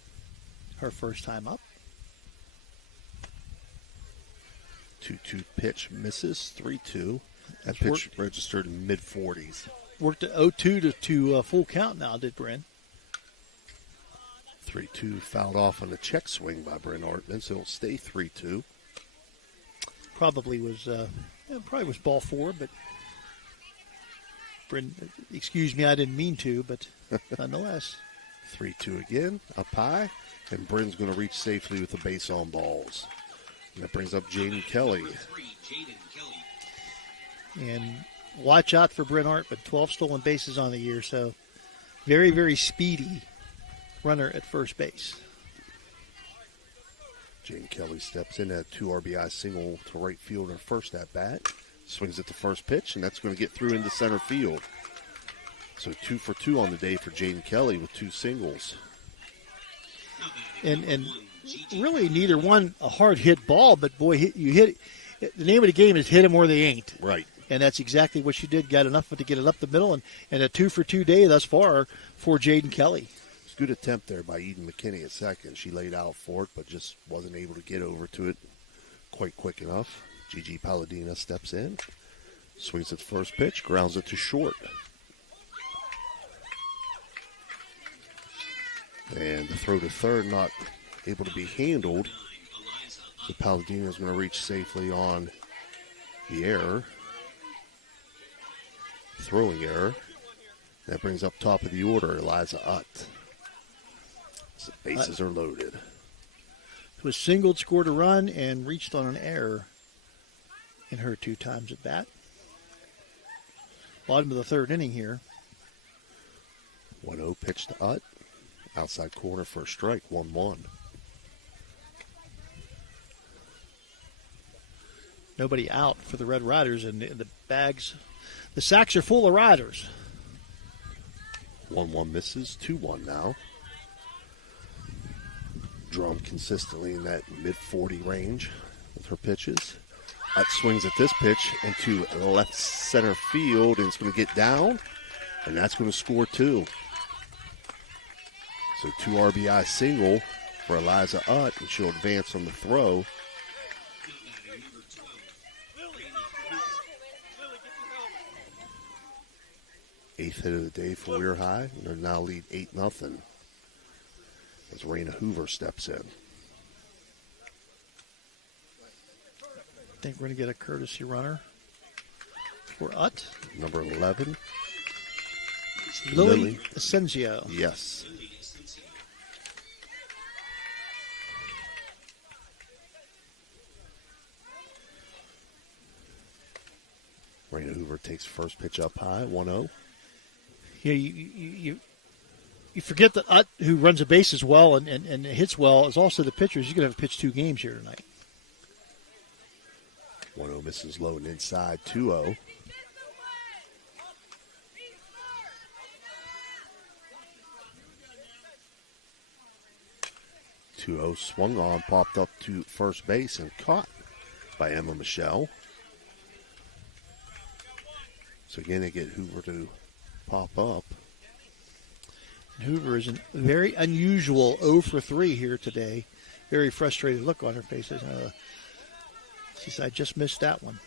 her first time up. 2-2 pitch misses. 3-2. That pitch registered in mid-40s. Worked at 0-2 to full count now, did Bryn. 3-2 fouled off on a check swing by Bryn Ortman, so it'll stay 3-2. Probably was ball 4, but Bryn, excuse me, I didn't mean to, but nonetheless. 3-2 again, up high, and Bryn's going to reach safely with the base on balls. And that brings up Jaden Kelly. And watch out for Bryn Ortman, 12 stolen bases on the year, so very, very speedy runner at first base. Jane Kelly steps in at 2 RBI single to right field her first at bat. Swings at the first pitch, and that's going to get through into center field. So 2 for 2 on the day for Jane Kelly with 2 singles. And really neither one a hard hit ball, but boy, you hit it. The name of the game is hit them where they ain't. Right. And that's exactly what she did. Got enough to get it up the middle, and a 2 for 2 day thus far for Jaden Kelly. Good attempt there by Eden McKinney at second. She laid out for it, but just wasn't able to get over to it quite quick enough. Gigi Palladina steps in, swings at the first pitch, grounds it to short. And the throw to third not able to be handled. So Palladina is going to reach safely on the error. Throwing error. That brings up top of the order Eliza Utt. The bases are loaded. Was singled, scored a run, and reached on an error in her 2 times at bat. Bottom of the third inning here. 1-0 pitch to Utt. Outside corner for a strike, 1-1. Nobody out for the Red Riders, and the bags, the sacks are full of riders. 1-1 misses, 2-1 now. Drum consistently in that mid-40 range with her pitches. Ut swings at this pitch into left center field, and it's going to get down, and that's going to score 2. So 2 RBI single for Eliza Ut, and she'll advance on the throw. Eighth hit of the day for Weir High, and they're now lead 8-0 as Raina Hoover steps in. I think we're going to get a courtesy runner for Ut. Number 11. Lily Asensio. Yes. Raina Hoover takes first pitch up high, 1-0. Yeah, you forget that Ut, who runs the bases well and hits well, is also the pitcher. He's going to have pitched 2 games here tonight. 1-0 misses low and inside, 2-0. Swung on, popped up to first base and caught by Emma Michelle. So again, they get Hoover to pop up. Hoover is a very unusual 0 for 3 here today. Very frustrated look on her face. She said, I just missed that one.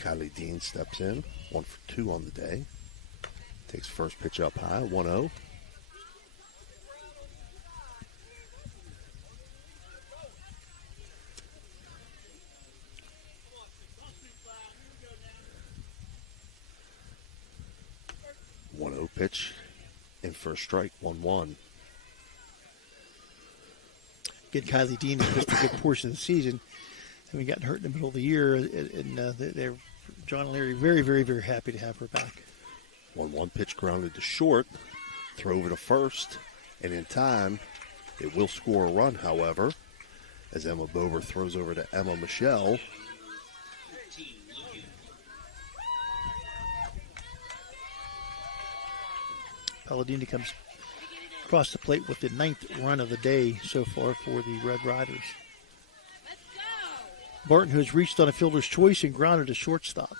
Kylie Dean steps in, 1 for 2 on the day. Takes first pitch up high, 1-0. Pitch in for a strike, 1-1. Again, Kylie Dean has missed a good portion of the season. Having gotten hurt in the middle of the year, and they're John and Larry very, very, very happy to have her back. 1-1 pitch grounded to short, throw over to first, and in time, it will score a run, however, as Emma Bober throws over to Emma Michelle. Palladini comes across the plate with the 9th run of the day so far for the Red Riders. Barton, who has reached on a fielder's choice and grounded to shortstop.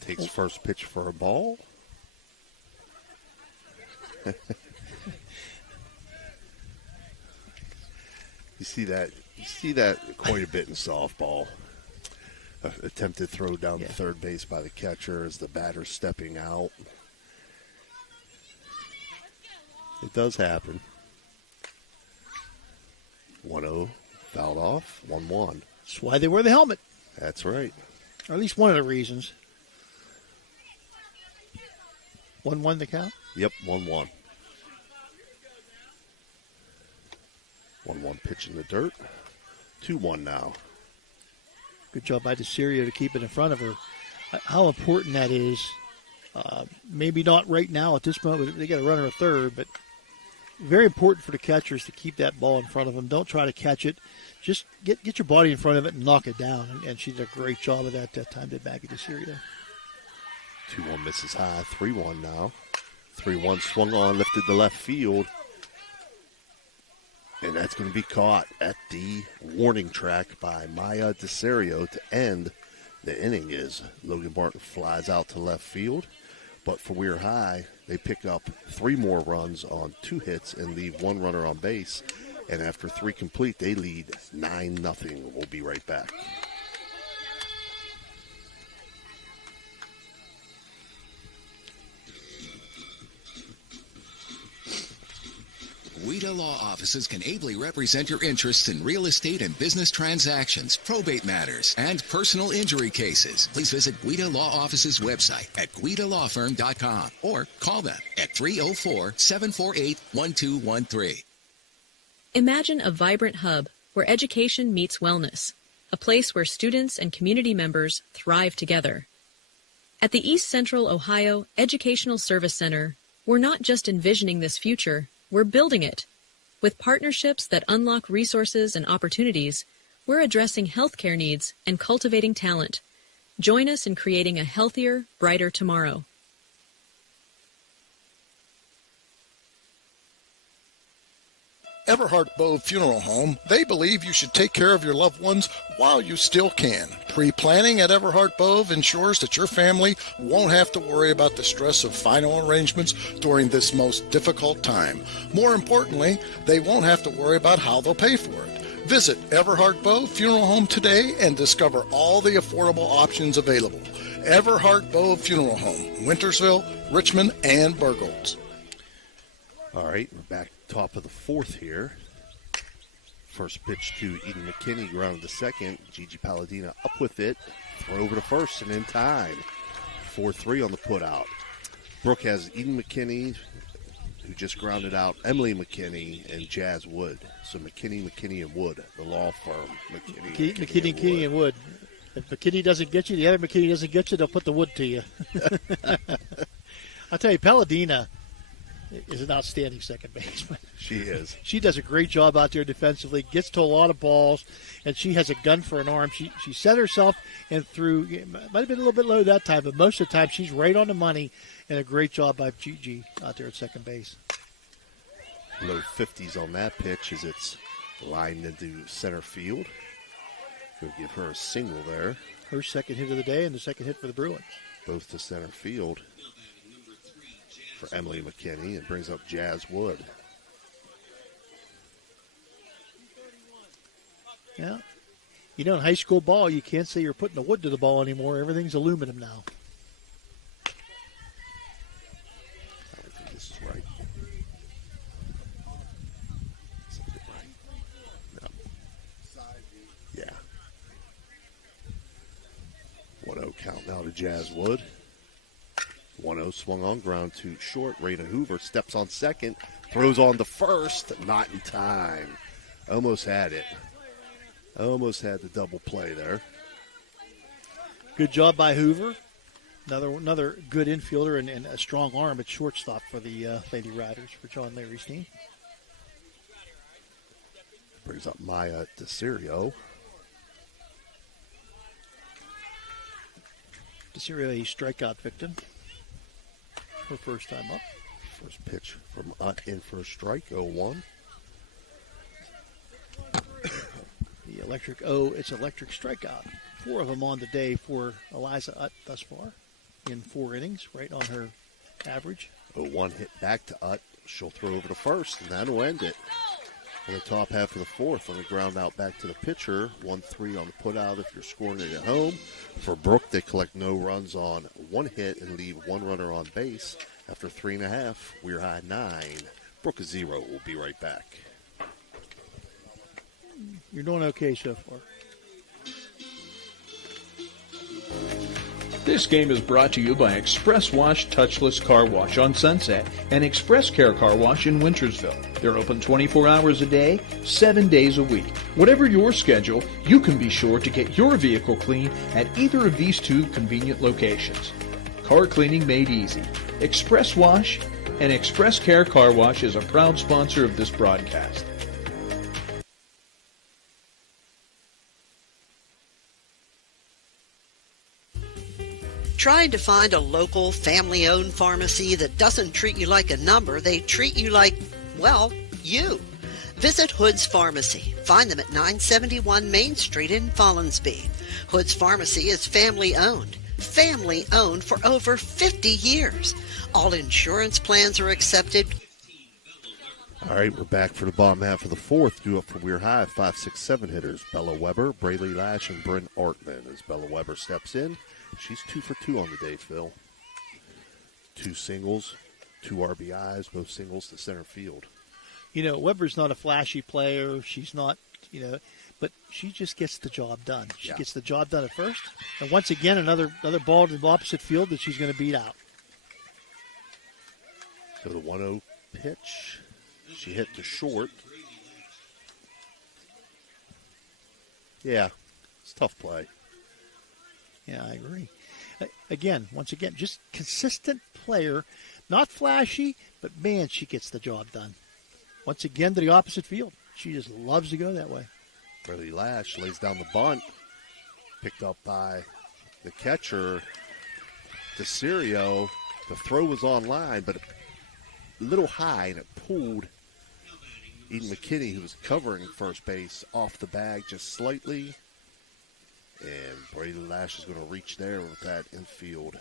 Takes first pitch for a ball. You see that quite a bit in softball. Attempted throw down to third base by the catcher as the batter's stepping out. It does happen. 1-0, fouled off, 1-1. That's why they wear the helmet. That's right. Or at least one of the reasons. 1-1 the count? Yep, 1-1. 1-1 pitch in the dirt. 2-1 now. Good job by DeCerio to keep it in front of her. How important that is. Maybe not right now at this moment. They got a runner at third, but very important for the catchers to keep that ball in front of them. Don't try to catch it. Just get your body in front of it and knock it down. And she did a great job of that time, did Maggie DeCerio. 2-1 misses high. 3-1 now. 3-1 swung on, lifted to left field. And that's going to be caught at the warning track by Maya DeCerio to end the inning as Logan Barton flies out to left field. But for Weir High, they pick up 3 more runs on 2 hits and leave 1 runner on base. And after 3 complete, they lead 9-0. We'll be right back. WEIR Law Offices can ably represent your interests in real estate and business transactions, probate matters, and personal injury cases. Please visit WEIR Law Offices' website at WEIRLawFirm.com or call them at 304-748-1213. Imagine a vibrant hub where education meets wellness, a place where students and community members thrive together. At the East Central Ohio Educational Service Center, we're not just envisioning this future, we're building it. With partnerships that unlock resources and opportunities, we're addressing healthcare needs and cultivating talent. Join us in creating a healthier, brighter tomorrow. Everhart Bove Funeral Home, they believe you should take care of your loved ones while you still can. Pre-planning at Everhart Bove ensures that your family won't have to worry about the stress of final arrangements during this most difficult time. More importantly, they won't have to worry about how they'll pay for it. Visit Everhart Bove Funeral Home today and discover all the affordable options available. Everhart Bove Funeral Home, Wintersville, Richmond, and Burgolds. All right, we're back top of the fourth here. First pitch to Eden McKinney, grounded to second. Gigi Palladina up with it. Throw over to first and in time. 4-3 on the putout. Brooke has Eden McKinney, who just grounded out Emily McKinney and Jazz Wood. So McKinney, and Wood, the law firm. McKinney and Wood. If McKinney doesn't get you, the other McKinney doesn't get you, they'll put the wood to you. I'll tell you, Palladina is an outstanding second baseman. She is. She does a great job out there defensively, gets to a lot of balls, and she has a gun for an arm. She set herself and threw. Might have been a little bit low that time, but most of the time she's right on the money, and a great job by Gigi out there at second base. Low 50s on that pitch as it's lined into center field. We'll give her a single there. Her second hit of the day and the second hit for the Bruins. Both to center field for Emily McKinney. It brings up Jazz Wood. Yeah. You know, in high school ball, you can't say you're putting the wood to the ball anymore. Everything's aluminum now. I don't think this is right. Is it right? No. Yeah. 1-0 count now to Jazz Wood. 1-0 swung on, ground to short. Rayna Hoover steps on second, throws on to first, not in time. Almost had it. Almost had the double play there. Good job by Hoover. Another good infielder and a strong arm at shortstop for the Lady Riders for John Larry's team. Brings up Maya DeCirio. DeCirio, a strikeout victim. Her first time up. First pitch from Utt in for a strike, 0-1. The electric strikeout. 4 of them on the day for Eliza Utt thus far in 4 innings, right on her average. 0-1 hit back to Utt. She'll throw over to first, and that'll end it. In the top half of the fourth, on the ground out back to the pitcher. 1-3 on the putout if you're scoring it at home. For Brooke, they collect no runs on 1 hit and leave 1 runner on base. After 3.5, we're high 9. Brooke is 0. We'll be right back. You're doing okay so far. This game is brought to you by Express Wash Touchless Car Wash on Sunset and Express Care Car Wash in Wintersville. They're open 24 hours a day, 7 days a week. Whatever your schedule, you can be sure to get your vehicle clean at either of these 2 convenient locations. Car cleaning made easy. Express Wash and Express Care Car Wash is a proud sponsor of this broadcast. Trying to find a local, family-owned pharmacy that doesn't treat you like a number, they treat you like, well, you. Visit Hood's Pharmacy. Find them at 971 Main Street in Follinsby. Hood's Pharmacy is family-owned. Family-owned for over 50 years. All insurance plans are accepted. All right, we're back for the bottom half of the fourth. Due up for Weir High, 5, 6, 7 hitters. Bella Weber, Braylee Lash, and Bryn Artman. As Bella Weber steps in, she's 2 for 2 on the day, Phil. 2 singles, 2 RBIs, both singles to center field. You know, Weber's not a flashy player. She's not, but she just gets the job done. She gets the job done at first. And once again, another ball to the opposite field that she's going to beat out. So the 1-0 pitch. She hit to short. Yeah, it's a tough play. Yeah, I agree. Once again, just consistent player. Not flashy, but, man, she gets the job done. Once again to the opposite field. She just loves to go that way. Braylee Lash lays down the bunt. Picked up by the catcher, DeCirio. The throw was on line, but a little high, and it pulled Eden McKinney, who was covering first base, off the bag just slightly. And Brady Lash is going to reach there with that infield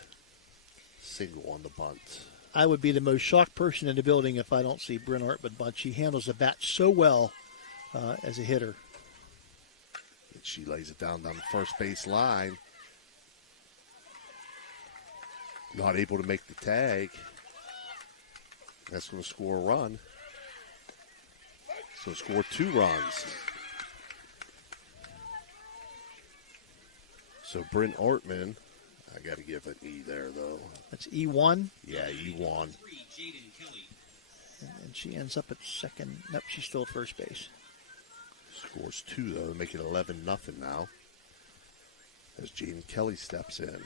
single on the bunt. I would be the most shocked person in the building if I don't see Bryn Artman bunt. She handles the bat so well as a hitter. And she lays it down the first base line. Not able to make the tag. That's going to score a run. So score 2 runs. So Bryn Artman, I got to give an E there, though. That's E1? Yeah, E1. And she ends up at second. Nope, she's still at first base. Scores 2, though, to make it 11-0 now. As Jaden Kelly steps in.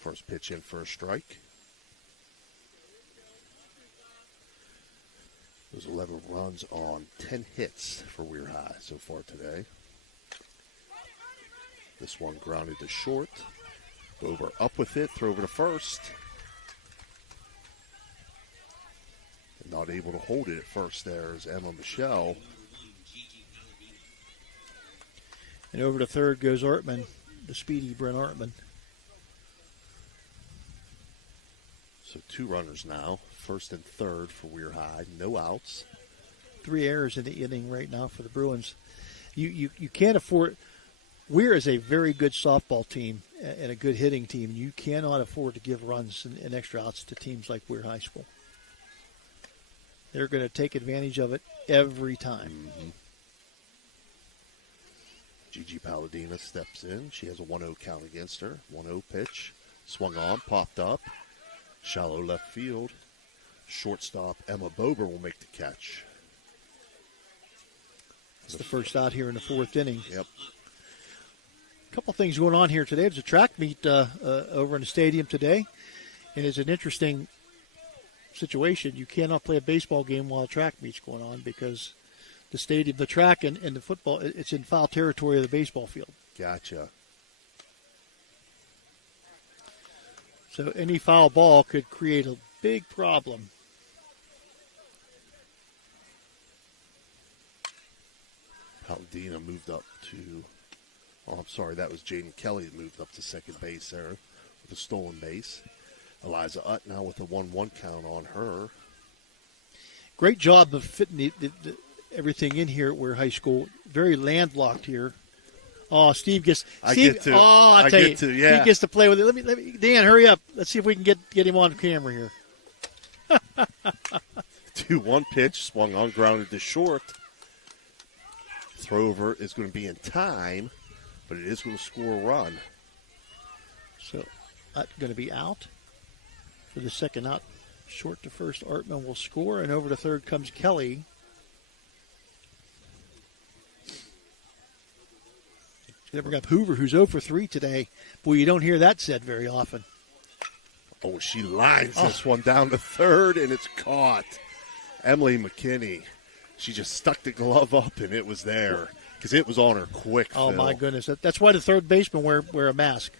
First pitch in for a strike. Those 11 runs on 10 hits for Weir High so far today. This one grounded to short. Bober up with it, throw over to first. Not able to hold it at first there is Emma Michelle. And over to third goes Artman, the speedy Bryn Artman. So 2 runners now, first and third for Weir High, no outs. 3 errors in the inning right now for the Bruins. You can't afford. Weir is a very good softball team and a good hitting team. You cannot afford to give runs and extra outs to teams like Weir High School. They're going to take advantage of it every time. Mm-hmm. Gigi Palladina steps in. She has a 1-0 count against her. 1-0 pitch. Swung on, popped up. Shallow left field. Shortstop Emma Bober will make the catch. It's the first out here in the 4th inning. Yep. A couple things going on here today. There's a track meet over in the stadium today, and it's an interesting situation. You cannot play a baseball game while a track meet's going on because the stadium, the track, and the football, it's in foul territory of the baseball field. Gotcha. So any foul ball could create a big problem. Palladina moved up to, that was Jaden Kelly that moved up to second base there with a stolen base. Eliza Utt now with a 1-1 count on her. Great job of fitting everything in here at Weir High School. Very landlocked here. Oh, Steve gets. I get to. Oh, I tell you, yeah. He gets to play with it. Let me, Dan, hurry up. Let's see if we can get him on camera here. 2-1 pitch, swung on, grounded to short. Throw over is going to be in time, but it is going to score a run. So, going to be out for the second out. Short to first, Artman will score, and over to third comes Kelly. Then we got Hoover, who's 0 for 3 today. Boy, you don't hear that said very often. Oh, she lines this one down to third, and it's caught. Emily McKinney, she just stuck the glove up, and it was there because it was on her quick. Oh, Phil. my goodness. That's why the third basemen wear a mask.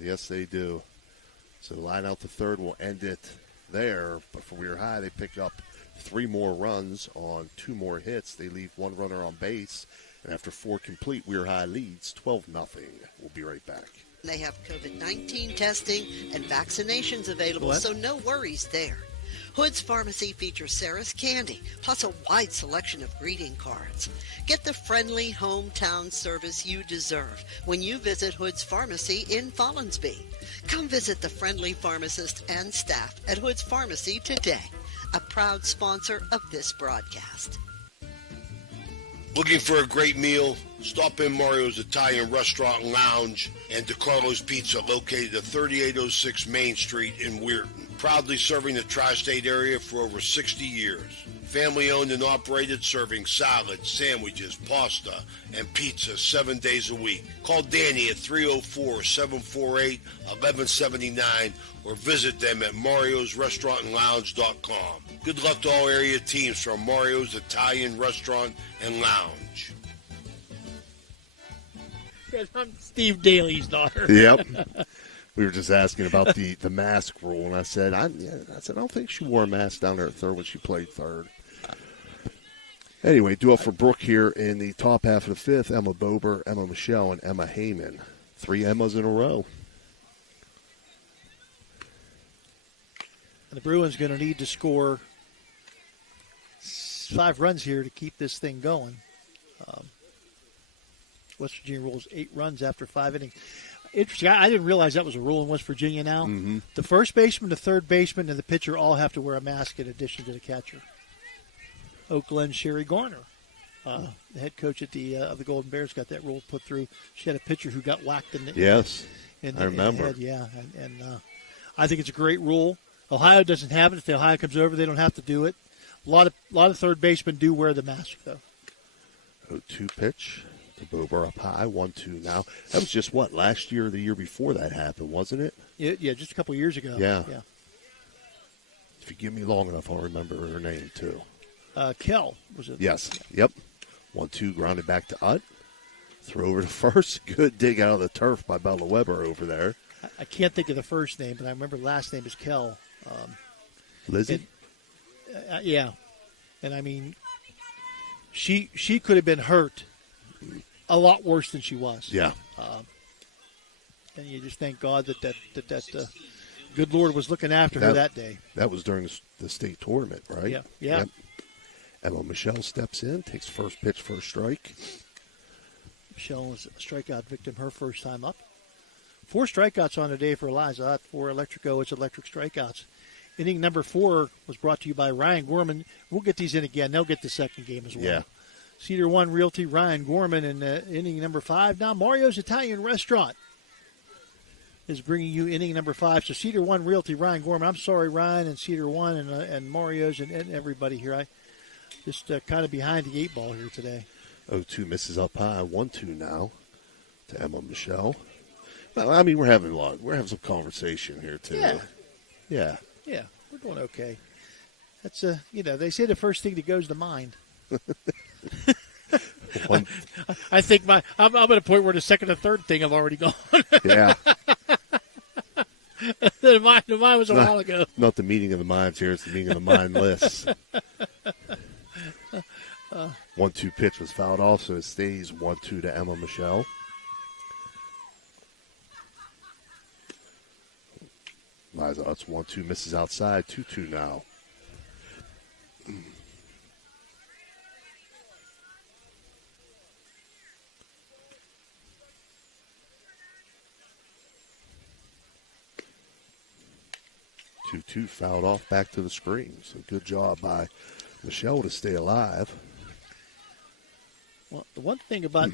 Yes, they do. So the line out to third will end it there. But for Weir High, they pick up 3 more runs on 2 more hits. They leave 1 runner on base. And after 4 complete, Weir High leads 12-0. We'll be right back. They have COVID-19 testing and vaccinations available, so no worries there. Hood's Pharmacy features Sarah's Candy, plus a wide selection of greeting cards. Get the friendly hometown service you deserve when you visit Hood's Pharmacy in Follinsby. Come visit the friendly pharmacist and staff at Hood's Pharmacy today, a proud sponsor of this broadcast. Looking for a great meal? Stop in Mario's Italian Restaurant and Lounge and DeCarlo's Pizza, located at 3806 Main Street in Weirton. Proudly serving the tri-state area for over 60 years. Family owned and operated, serving salads, sandwiches, pasta, and pizza 7 days a week. Call Danny at 304-748-1179 or visit them at mariosrestaurantandlounge.com. Good luck to all area teams from Mario's Italian Restaurant and Lounge. I'm Steve Daly's daughter. Yep. We were just asking about the mask rule, and I said, I don't think she wore a mask down there at third when she played third. Anyway, due up for Brooke here in the top half of the fifth. Emma Bober, Emma Michelle, and Emma Heyman. 3 Emmas in a row. And the Bruins going to need to score 5 runs here to keep this thing going. West Virginia rules 8 runs after 5 innings. Interesting. I didn't realize that was a rule in West Virginia now. Mm-hmm. The first baseman, the third baseman, and the pitcher all have to wear a mask in addition to the catcher. Oak Glen Sherry Garner, the head coach at the Golden Bears, got that rule put through. She had a pitcher who got whacked in the Yes, in I remember. In the head, yeah, and I think it's a great rule. Ohio doesn't have it. If the Ohio comes over, they don't have to do it. A lot of third basemen do wear the mask though. 0-2 pitch. The Bober up high, 1-2 now. That was just last year or the year before that happened, wasn't it? Yeah, just a couple of years ago. Yeah. Yeah. If you give me long enough, I'll remember her name too. Kell was it? Yes. Yep. 1-2 grounded back to Utt. Throw over to first. Good dig out of the turf by Bella Weber over there. I can't think of the first name, but I remember the last name is Kell. Lizzie? Yeah. And I mean, she could have been hurt a lot worse than she was. Yeah. And you just thank God that good Lord was looking after her that day. That was during the state tournament, right? Yeah. Yeah. Yep. Emma Michelle steps in, takes first pitch for a strike. Michelle was a strikeout victim her first time up. 4 strikeouts on the day for Eliza. 4 Electrico. It's electric strikeouts. Inning number 4 was brought to you by Ryan Gorman. We'll get these in again. They'll get the second game as well. Yeah. Cedar One Realty, Ryan Gorman, and inning number 5. Now Mario's Italian Restaurant is bringing you inning number 5. So Cedar One Realty, Ryan Gorman. I'm sorry, Ryan and Cedar One and Mario's and everybody here. I just kind of behind the 8 ball here today. 0-2 misses up high, 1-2 now to Emma Michelle. Well, I mean, we're having some conversation here too. Yeah. Yeah. Yeah, we're doing okay. That's they say the first thing that goes to mind. I think I'm at a point where the second and third thing have already gone. Yeah. the mind was a while ago. Not the meeting of the minds here; it's the meeting of the mind lists. 1-2 pitch was fouled off, so it stays 1-2 to Emma Michelle. Liza Utz 1-2 misses outside, 2-2 now. Two fouled off back to the screen. So good job by Michelle to stay alive. Well, the one thing about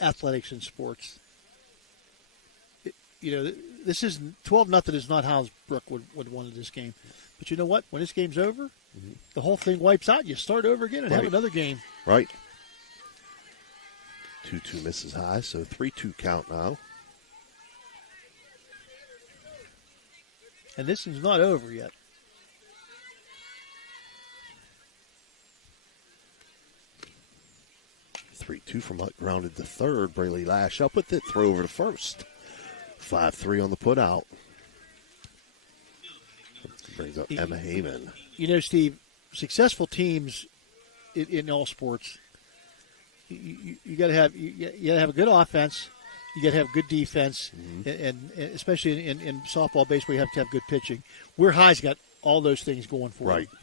athletics and sports, this is 12-0 is not how Brooke would win this game. But you know what? When this game's over, the whole thing wipes out. You start over again and have another game. Right. 2-2 misses high, so 3-2 count now. And this is not over yet. From Hutt grounded to third. Braley Lash up with it. Throw over to first. 5-3 on the put out. Brings up Emma Heyman. Steve, successful teams in all sports, you got to have a good offense. You got to have good defense, and especially in softball, baseball, you have to have good pitching. WEIR High's got all those things going for right. them.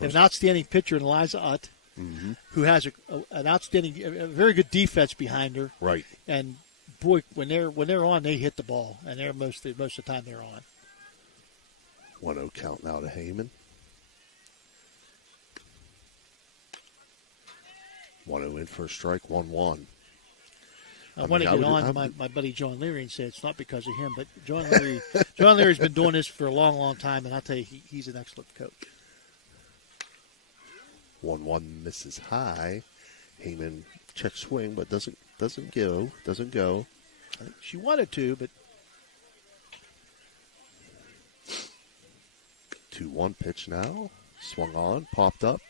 They have an outstanding pitcher in Eliza Utt, who has an outstanding, a very good defense behind her. Right. And boy, when they're on, they hit the ball, and they're most of the time they're on. 1-0 count now to Heyman. 1-0 in for a strike, 1-1. I want to get on to my buddy John Leary and say it's not because of him, but John Leary's been doing this for a long, long time, and I'll tell you, he's an excellent coach. 1-1 misses high. Heyman check swing, but doesn't go. I think she wanted to, but 2-1 pitch now. Swung on, popped up,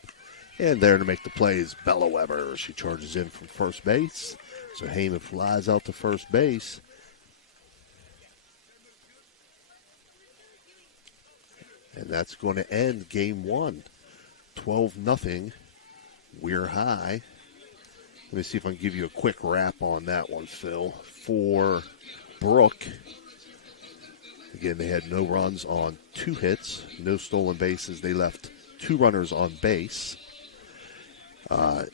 and there to make the play is Bella Weber. She charges in from first base, so Heyman flies out to first base. And that's going to end game one. 12-0. We're high. Let me see if I can give you a quick wrap on that one, Phil. For Brooke, again, they had no runs on 2 hits, no stolen bases. They left 2 runners on base.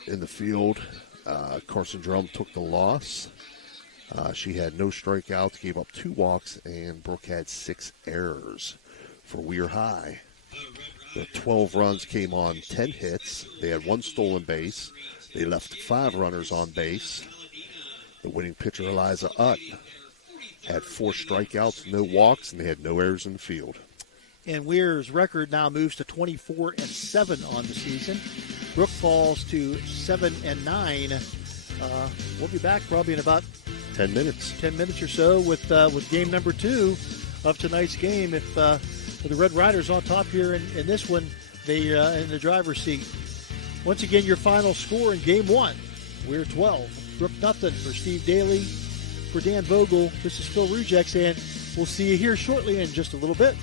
In the field, Carson Drum took the loss. She had no strikeouts, gave up 2 walks, and Brooke had 6 errors for Weir High. The 12 runs came on 10 hits. They had 1 stolen base. They left 5 runners on base. The winning pitcher, Eliza Utt, had 4 strikeouts, no walks, and they had no errors in the field. And Weir's record now moves to 24-7 on the season. Brooke falls to 7-9. We'll be back probably in about 10 minutes. 10 minutes or so with game number 2 of tonight's game. If the Red Riders on top here in this one, they in the driver's seat. Once again, your final score in game 1. We're 12. Brooke nothing. For Steve Daly, for Dan Vogel, this is Phil Rujek saying we'll see you here shortly in just a little bit.